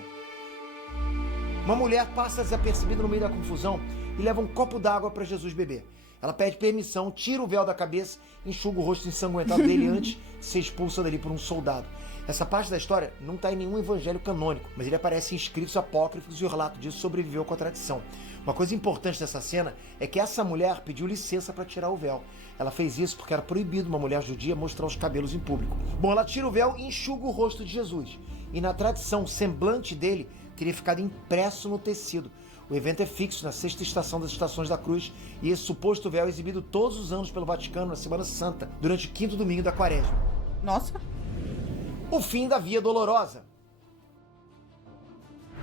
Uma mulher passa desapercebida no meio da confusão e leva um copo d'água para Jesus beber. Ela pede permissão, tira o véu da cabeça, enxuga o rosto ensanguentado dele antes de ser expulsa dali por um soldado. Essa parte da história não está em nenhum evangelho canônico, mas ele aparece em escritos apócrifos e o relato disso sobreviveu com a tradição. Uma coisa importante dessa cena é que essa mulher pediu licença para tirar o véu. Ela fez isso porque era proibido uma mulher judia mostrar os cabelos em público. Bom, ela tira o véu e enxuga o rosto de Jesus. E na tradição, o semblante dele teria ficado impresso no tecido. O evento é fixo na sexta estação das Estações da Cruz e esse suposto véu é exibido todos os anos pelo Vaticano na Semana Santa, durante o quinto domingo da Quaresma. Nossa. O fim da Via Dolorosa.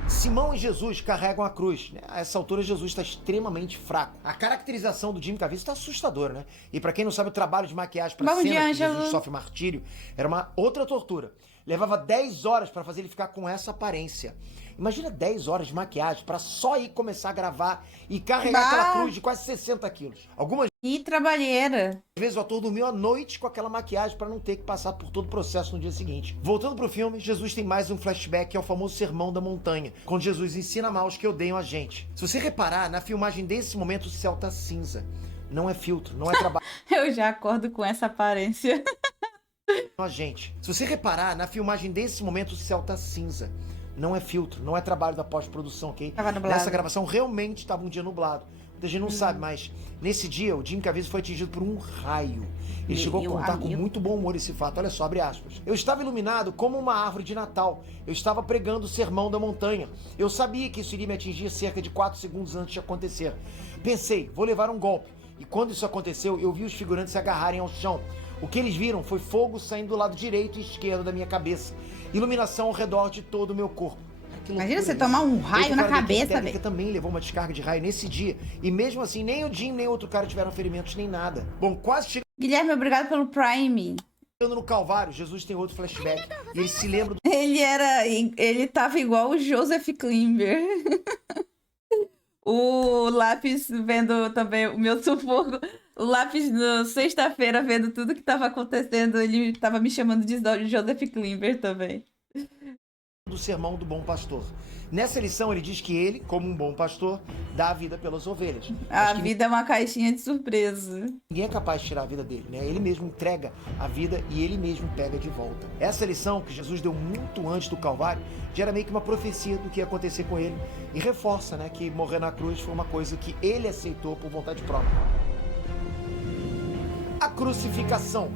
Simão e Jesus carregam a cruz. A essa altura, Jesus está extremamente fraco. A caracterização do Jim Caviezel está assustadora, né? E para quem não sabe, o trabalho de maquiagem para a Bom cena dia, que Jesus Ângelo. sofre martírio era uma outra tortura. Levava 10 horas para fazer ele ficar com essa aparência. Imagina 10 horas de maquiagem para só ir começar a gravar e carregar aquela cruz de quase 60 quilos. Algumas Que trabalheira. vezes o ator dormiu à noite com aquela maquiagem para não ter que passar por todo o processo no dia seguinte. Voltando pro filme, Jesus tem mais um flashback ao famoso Sermão da Montanha, quando Jesus ensina mal os que odeiam a gente. Se você reparar, na filmagem desse momento o céu tá cinza. Não é filtro, não é trabalho Eu já acordo com essa aparência. a gente. Se você reparar, na filmagem desse momento o céu tá cinza. Não é filtro, não é trabalho da pós-produção, ok? Tava nublado. Nessa gravação realmente estava um dia nublado. Muita gente não sabe, mas nesse dia o Jim Caviezel foi atingido por um raio. Ele chegou a Meu contar com amigo. muito bom humor esse fato. Olha só, abre aspas. Eu estava iluminado como uma árvore de Natal. Eu estava pregando o Sermão da Montanha. Eu sabia que isso iria me atingir cerca de 4 segundos antes de acontecer. Pensei, vou levar um golpe. E quando isso aconteceu, eu vi os figurantes se agarrarem ao chão. O que eles viram foi fogo saindo do lado direito e esquerdo da minha cabeça. Iluminação ao redor de todo o meu corpo. Que loucura Imagina você isso. tomar um raio Outro na cara da equipe cabeça, técnica velho. também levou uma descarga de raio nesse dia. E mesmo assim, nem o Jim nem outro cara tiveram ferimentos nem nada. Bom, quase Guilherme, obrigado pelo Prime. chegando no Calvário, Jesus tem outro flashback. E ele se lembra do Ele tava igual o Joseph Klimber. O Lápis vendo também o meu sufoco. O Lápis, na sexta-feira, vendo tudo que tava acontecendo, ele tava me chamando de Joseph Klimber também. sermão do bom pastor. Nessa lição ele diz que ele, como um bom pastor, dá a vida pelas ovelhas. A Mas que vida é uma caixinha de surpresa. ninguém é capaz de tirar a vida dele, né? Ele mesmo entrega a vida e ele mesmo pega de volta. Essa lição que Jesus deu muito antes do Calvário já era meio que uma profecia do que ia acontecer com ele e reforça, né, que morrer na cruz foi uma coisa que ele aceitou por vontade própria. A crucificação.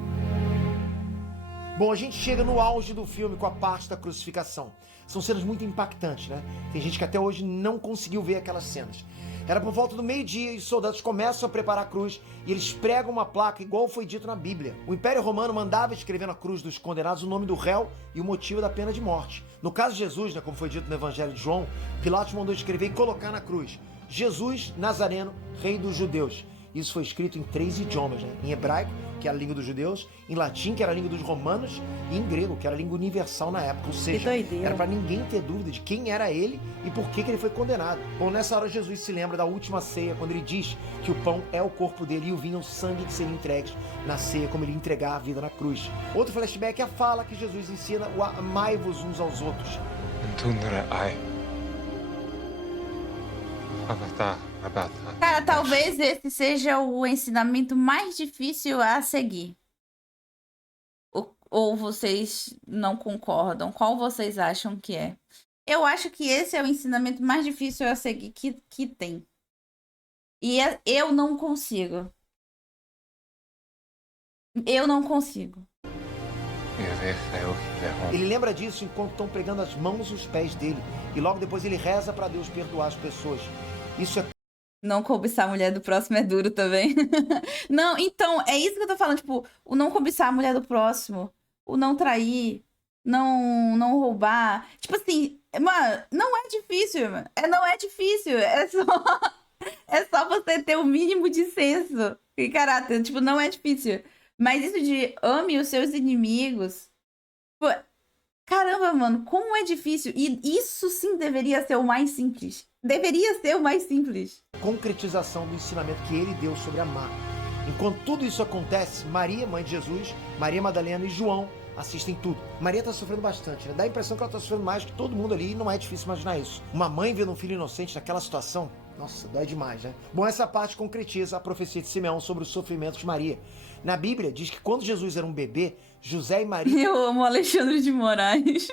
Bom, a gente chega no auge do filme com a parte da crucificação. São cenas muito impactantes, né? Tem gente que até hoje não conseguiu ver aquelas cenas. Era por volta do meio-dia e os soldados começam a preparar a cruz e eles pregam uma placa igual foi dito na Bíblia. O Império Romano mandava escrever na cruz dos condenados o nome do réu e o motivo da pena de morte. No caso de Jesus, né, como foi dito no Evangelho de João, Pilatos mandou escrever e colocar na cruz: Jesus Nazareno, Rei dos Judeus. Isso foi escrito em 3 idiomas, né? Em hebraico, que era a língua dos judeus, em latim, que era a língua dos romanos, e em grego, que era a língua universal na época. Ou seja, era para ninguém ter dúvida de quem era ele e por que ele foi condenado. Bom, nessa hora Jesus se lembra da última ceia, quando ele diz que o pão é o corpo dele e o vinho é o sangue que seria entregue na ceia, como ele ia entregar a vida na cruz. Outro flashback é a fala que Jesus ensina: o amai-vos uns aos outros. Cara, talvez esse seja o ensinamento mais difícil a seguir. Ou vocês não concordam? Qual vocês acham que é? Eu acho que esse é o ensinamento mais difícil a seguir que tem. E eu não consigo. Eu não consigo. Ele lembra disso enquanto estão pregando as mãos e os pés dele. E logo depois ele reza para Deus perdoar as pessoas. Isso é... Não cobiçar a mulher do próximo é duro também. Não, então, é isso que eu tô falando. Tipo, o não cobiçar a mulher do próximo. O não trair. Não roubar. Tipo assim, mano, não é difícil. Não é difícil. É só você ter o mínimo de senso e caráter. Tipo, não é difícil. Mas isso de ame os seus inimigos. Pô, caramba, mano, como é difícil. E isso sim deveria ser o mais simples. Deveria ser o mais simples. Concretização do ensinamento que ele deu sobre amar. Enquanto tudo isso acontece, Maria, mãe de Jesus, Maria Madalena e João assistem tudo. Maria tá sofrendo bastante, né? Dá a impressão que ela tá sofrendo mais que todo mundo ali e não é difícil imaginar isso. Uma mãe vendo um filho inocente naquela situação, nossa, dói demais, né? Bom, essa parte concretiza a profecia de Simeão sobre os sofrimentos de Maria. Na Bíblia, diz que quando Jesus era um bebê, José e Maria... Eu amo Alexandre de Moraes.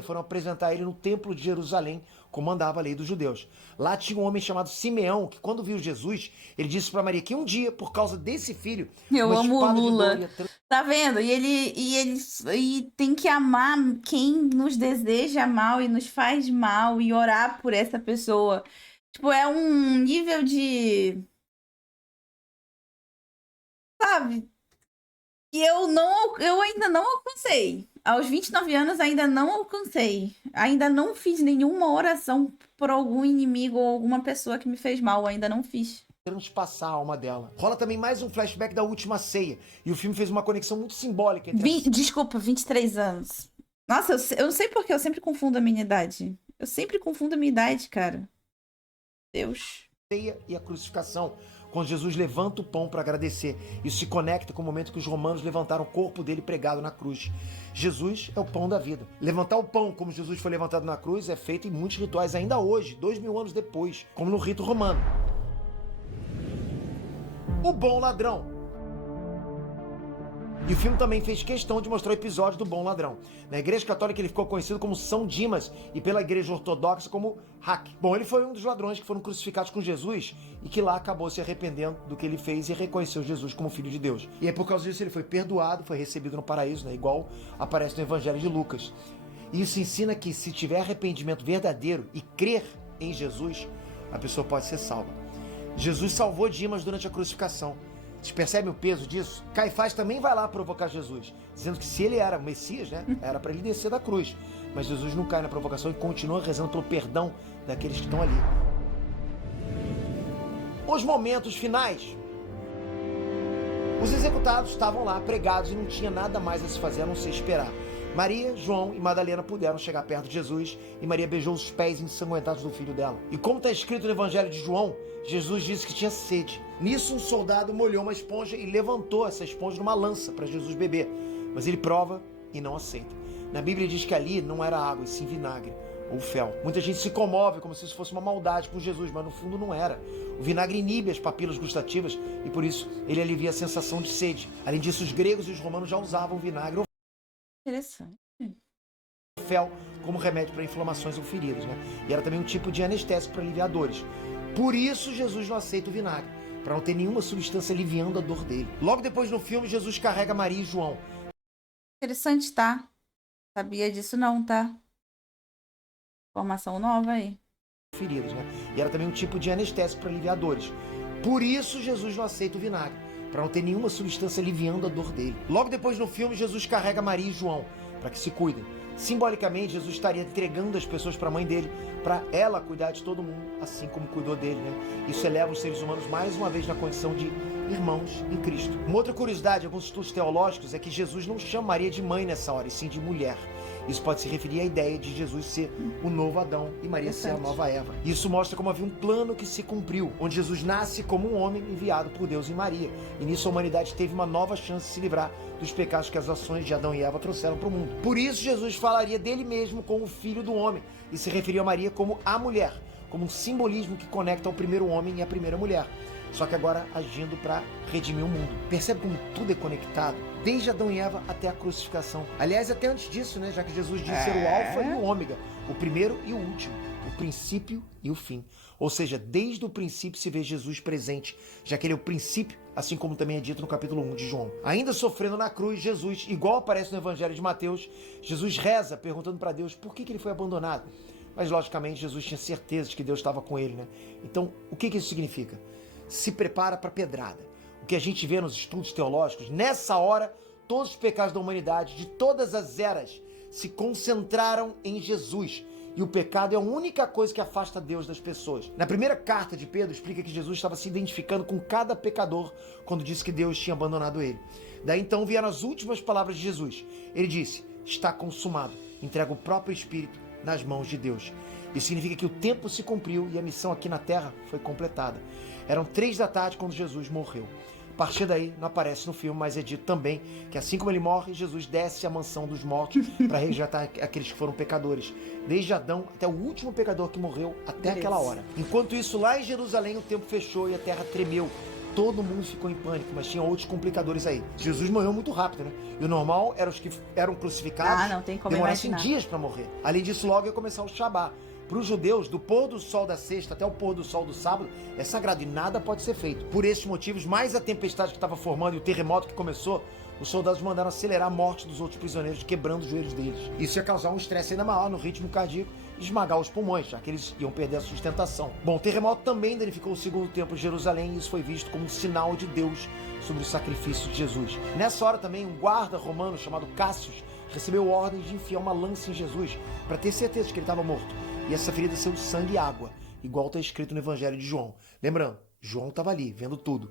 foram apresentar ele no templo de Jerusalém, como mandava a lei dos judeus. Lá tinha um homem chamado Simeão, que quando viu Jesus, ele disse para Maria que um dia, por causa desse filho, eu amo o Lula. Tá vendo? E ele tem que amar quem nos deseja mal e nos faz mal e orar por essa pessoa. Tipo, é um nível de... Sabe? E eu ainda não alcancei. Aos 29 anos ainda não alcancei. Ainda não fiz nenhuma oração por algum inimigo ou alguma pessoa que me fez mal. Ainda não fiz. Transpassar a alma dela. Rola também mais um flashback da última ceia. E o filme fez uma conexão muito simbólica entre Desculpa, 23 anos. Nossa, eu não sei porque eu sempre confundo a minha idade. Eu sempre confundo a minha idade, cara. Deus. Ceia e a crucificação. Quando Jesus levanta o pão para agradecer. Isso se conecta com o momento que os romanos levantaram o corpo dele pregado na cruz. Jesus é o pão da vida. Levantar o pão como Jesus foi levantado na cruz é feito em muitos rituais ainda hoje, 2000 anos depois, como no rito romano. O bom ladrão. E o filme também fez questão de mostrar o episódio do bom ladrão. Na Igreja Católica ele ficou conhecido como São Dimas e pela Igreja Ortodoxa como Hack. Bom, ele foi um dos ladrões que foram crucificados com Jesus e que lá acabou se arrependendo do que ele fez e reconheceu Jesus como Filho de Deus. E aí por causa disso ele foi perdoado, foi recebido no paraíso, né? Igual aparece no Evangelho de Lucas. E isso ensina que se tiver arrependimento verdadeiro e crer em Jesus, a pessoa pode ser salva. Jesus salvou Dimas durante a crucificação. Vocês percebem o peso disso? Caifás também vai lá provocar Jesus, dizendo que se ele era o Messias, né, era para ele descer da cruz. Mas Jesus não cai na provocação e continua rezando pelo perdão daqueles que estão ali. Os momentos finais. Os executados estavam lá pregados e não tinha nada mais a se fazer a não ser esperar. Maria, João e Madalena puderam chegar perto de Jesus e Maria beijou os pés ensanguentados do filho dela. E como está escrito no Evangelho de João, Jesus disse que tinha sede. Nisso, um soldado molhou uma esponja e levantou essa esponja numa lança para Jesus beber. Mas ele prova e não aceita. Na Bíblia diz que ali não era água, e sim vinagre ou fel. Muita gente se comove como se isso fosse uma maldade com Jesus, mas no fundo não era. O vinagre inibe as papilas gustativas e por isso ele alivia a sensação de sede. Além disso, os gregos e os romanos já usavam vinagre ou Interessante. fel como remédio para inflamações ou feridas, né? E era também um tipo de anestésico para aliviar dores. Por isso Jesus não aceita o vinagre. para não ter nenhuma substância aliviando a dor dele. Logo depois no filme, Jesus carrega Maria e João. Interessante, tá? Sabia disso não, tá? Informação nova aí. Feridas, né? E era também um tipo de anestésico para aliviar dores. Por isso Jesus não aceita o vinagre, para não ter nenhuma substância aliviando a dor dele. Logo depois no filme, Jesus carrega Maria e João para que se cuidem. Simbolicamente, Jesus estaria entregando as pessoas para a mãe dele, para ela cuidar de todo mundo, assim como cuidou dele, né? Isso eleva os seres humanos mais uma vez na condição de irmãos em Cristo. Uma outra curiosidade, alguns estudos teológicos, é que Jesus não chama Maria de mãe nessa hora, e sim de mulher. Isso pode se referir à ideia de Jesus ser o novo Adão e Maria ser a nova Eva. Isso mostra como havia um plano que se cumpriu, onde Jesus nasce como um homem enviado por Deus em Maria. E nisso a humanidade teve uma nova chance de se livrar dos pecados que as ações de Adão e Eva trouxeram para o mundo. Por isso Jesus falaria dele mesmo como o filho do homem e se referia a Maria como a mulher, como um simbolismo que conecta o primeiro homem e a primeira mulher. Só que agora agindo para redimir o mundo. Percebe como tudo é conectado? Desde Adão e Eva até a crucificação. Aliás, até antes disso, né? Já que Jesus disse ser o alfa e o ômega, o primeiro e o último, o princípio e o fim. Ou seja, desde o princípio se vê Jesus presente, já que ele é o princípio, assim como também é dito no capítulo 1 de João. Ainda sofrendo na cruz, Jesus, igual aparece no Evangelho de Mateus, Jesus reza perguntando para Deus por que ele foi abandonado. Mas, logicamente, Jesus tinha certeza de que Deus estava com ele, né? Então, o que isso significa? Se prepara para a pedrada. O que a gente vê nos estudos teológicos, nessa hora, todos os pecados da humanidade, de todas as eras, se concentraram em Jesus. E o pecado é a única coisa que afasta Deus das pessoas. Na primeira carta de Pedro, explica que Jesus estava se identificando com cada pecador quando disse que Deus tinha abandonado ele. Daí então vieram as últimas palavras de Jesus. Ele disse, está consumado, entrega o próprio Espírito nas mãos de Deus. Isso significa que o tempo se cumpriu e a missão aqui na Terra foi completada. Eram 3 da tarde quando Jesus morreu. A partir daí, não aparece no filme, mas é dito também que assim como ele morre, Jesus desce à mansão dos mortos para resgatar aqueles que foram pecadores. Desde Adão até o último pecador que morreu até aquela hora. Enquanto isso, lá em Jerusalém, o tempo fechou e a terra tremeu. Todo mundo ficou em pânico, mas tinha outros complicadores aí. Jesus morreu muito rápido, né? E o normal era os que eram crucificados não tem como demorassem imaginar. dias para morrer. Além disso, logo ia começar o Shabá. Para os judeus, do pôr do sol da sexta até o pôr do sol do sábado, é sagrado e nada pode ser feito. Por esses motivos, mais a tempestade que estava formando e o terremoto que começou, os soldados mandaram acelerar a morte dos outros prisioneiros, quebrando os joelhos deles. Isso ia causar um estresse ainda maior no ritmo cardíaco e esmagar os pulmões, já que eles iam perder a sustentação. Bom, o terremoto também danificou o segundo templo de Jerusalém e isso foi visto como um sinal de Deus sobre o sacrifício de Jesus. Nessa hora também, um guarda romano chamado Cássius recebeu ordem de enfiar uma lança em Jesus para ter certeza de que ele estava morto. E essa ferida saiu sangue e água, igual está escrito no Evangelho de João. Lembrando, João estava ali, vendo tudo.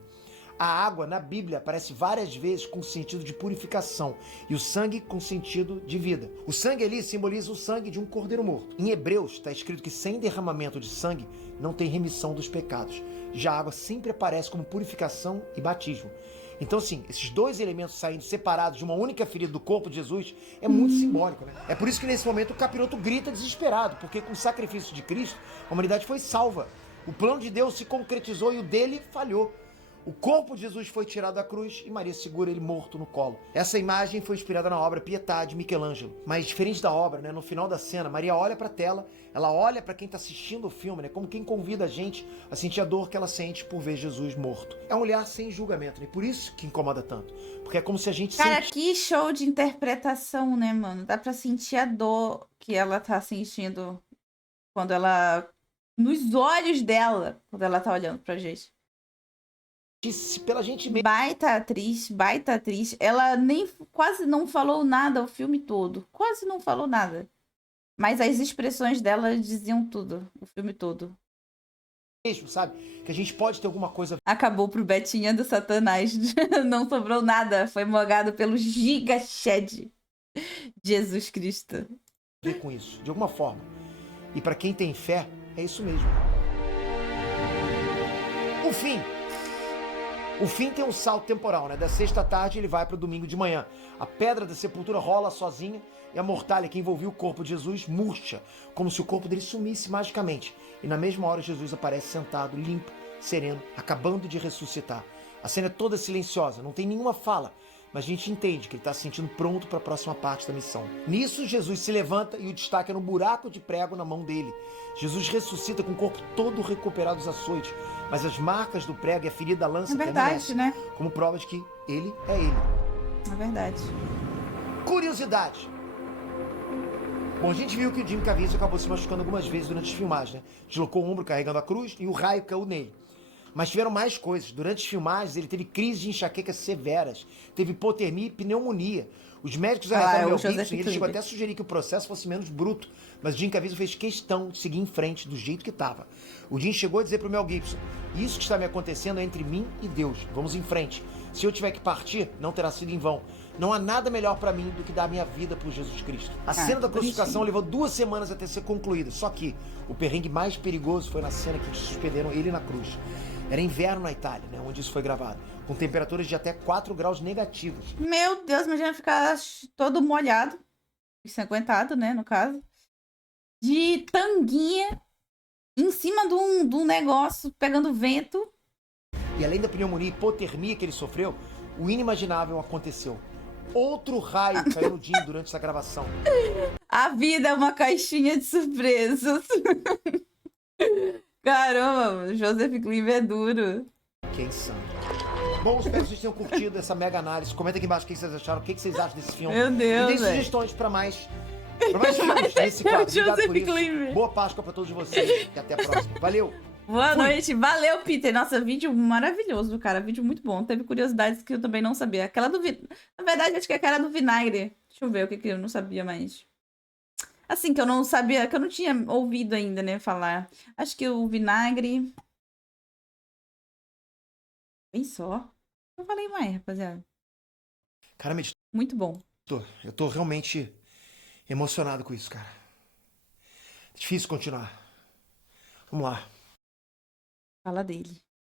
A água na Bíblia aparece várias vezes com sentido de purificação e o sangue com sentido de vida. O sangue ali simboliza o sangue de um cordeiro morto. Em Hebreus está escrito que sem derramamento de sangue não tem remissão dos pecados. Já a água sempre aparece como purificação e batismo. Então, assim, esses dois elementos saindo separados de uma única ferida do corpo de Jesus é muito simbólico, né? É por isso que nesse momento o capiroto grita desesperado, porque com o sacrifício de Cristo, a humanidade foi salva. O plano de Deus se concretizou e o dele falhou. O corpo de Jesus foi tirado da cruz e Maria segura ele morto no colo. Essa imagem foi inspirada na obra Pietà de Michelangelo. Mas diferente da obra, né, no final da cena, Maria olha para a tela, ela olha para quem está assistindo o filme, né, como quem convida a gente a sentir a dor que ela sente por ver Jesus morto. É um olhar sem julgamento, né? Por isso que incomoda tanto. Porque é como se a gente Cara, que show de interpretação, né, mano? Dá pra sentir a dor que ela tá sentindo quando ela... nos olhos dela, quando ela tá olhando pra gente. pela gente mesmo. Baita atriz, baita atriz. Ela nem quase não falou nada o filme todo. Quase não falou nada. Mas as expressões dela diziam tudo, o filme todo. Mesmo, sabe? Que a gente pode ter alguma coisa Acabou pro Betinha do Satanás. Não sobrou nada. Foi mogado pelo Giga Shed. Jesus Cristo. a ver com isso, de alguma forma. E para quem tem fé, é isso mesmo. O fim. O fim tem um salto temporal, né? Da sexta à tarde ele vai para o domingo de manhã. A pedra da sepultura rola sozinha e a mortalha que envolvia o corpo de Jesus murcha, como se o corpo dele sumisse magicamente. E na mesma hora Jesus aparece sentado, limpo, sereno, acabando de ressuscitar. A cena é toda silenciosa, não tem nenhuma fala. mas a gente entende que ele está se sentindo pronto para a próxima parte da missão. Nisso, Jesus se levanta e o destaca no buraco de prego na mão dele. Jesus ressuscita com o corpo todo recuperado dos açoites, mas as marcas do prego e a ferida da lança É verdade, permanecem, né? como prova de que ele é ele. É verdade. Curiosidade. Bom, a gente viu que o Jim Caviezel acabou se machucando algumas vezes durante as filmagens, né? Deslocou o ombro carregando a cruz e o raio caiu nele. Mas tiveram mais coisas. Durante as filmagens, ele teve crises de enxaquecas severas, teve hipotermia e pneumonia. Os médicos alertaram o Mel Joseph Gibson e ele chegou Klimber. até a sugerir que o processo fosse menos bruto, mas o Jim Caviezel fez questão de seguir em frente do jeito que estava. O Jim chegou a dizer pro Mel Gibson: isso que está me acontecendo é entre mim e Deus. Vamos em frente. Se eu tiver que partir, não terá sido em vão. Não há nada melhor pra mim do que dar minha vida por Jesus Cristo. A cena da que crucificação bonitinho. levou 2 semanas até ser concluída. Só que o perrengue mais perigoso foi na cena que suspenderam ele na cruz. Era inverno na Itália, né, onde isso foi gravado, com temperaturas de até 4 graus negativos. Meu Deus, imagina ficar todo molhado, ensanguentado, né, no caso, de tanguinha, em cima de um negócio, pegando vento. E além da pneumonia e hipotermia que ele sofreu, o inimaginável aconteceu. Outro raio caiu no Jim durante essa gravação. A vida é uma caixinha de surpresas. Caramba, o Joseph Klimber é duro. Que é insano. Bom, espero que vocês tenham curtido essa mega análise. Comenta aqui embaixo o que vocês acharam, o que vocês acham desse filme. Meu Deus, E deem velho. sugestões pra mais filmes nesse quadro. Obrigado Joseph por isso. Klimber. Boa Páscoa pra todos vocês. E até a próxima. Valeu! Boa Fui. noite. Valeu, Peter. Nossa, vídeo maravilhoso, cara. Vídeo muito bom. Teve curiosidades que eu também não sabia. Aquela do Na verdade, acho que é aquela do vinagre. Deixa eu ver o que eu não sabia mais. Assim, que eu não sabia, que eu não tinha ouvido ainda, né, falar. Acho que o vinagre... Bem só. Não falei mais, rapaziada. Cara, meditor, Muito bom. eu tô realmente emocionado com isso, cara. Difícil continuar. Vamos lá. Fala dele.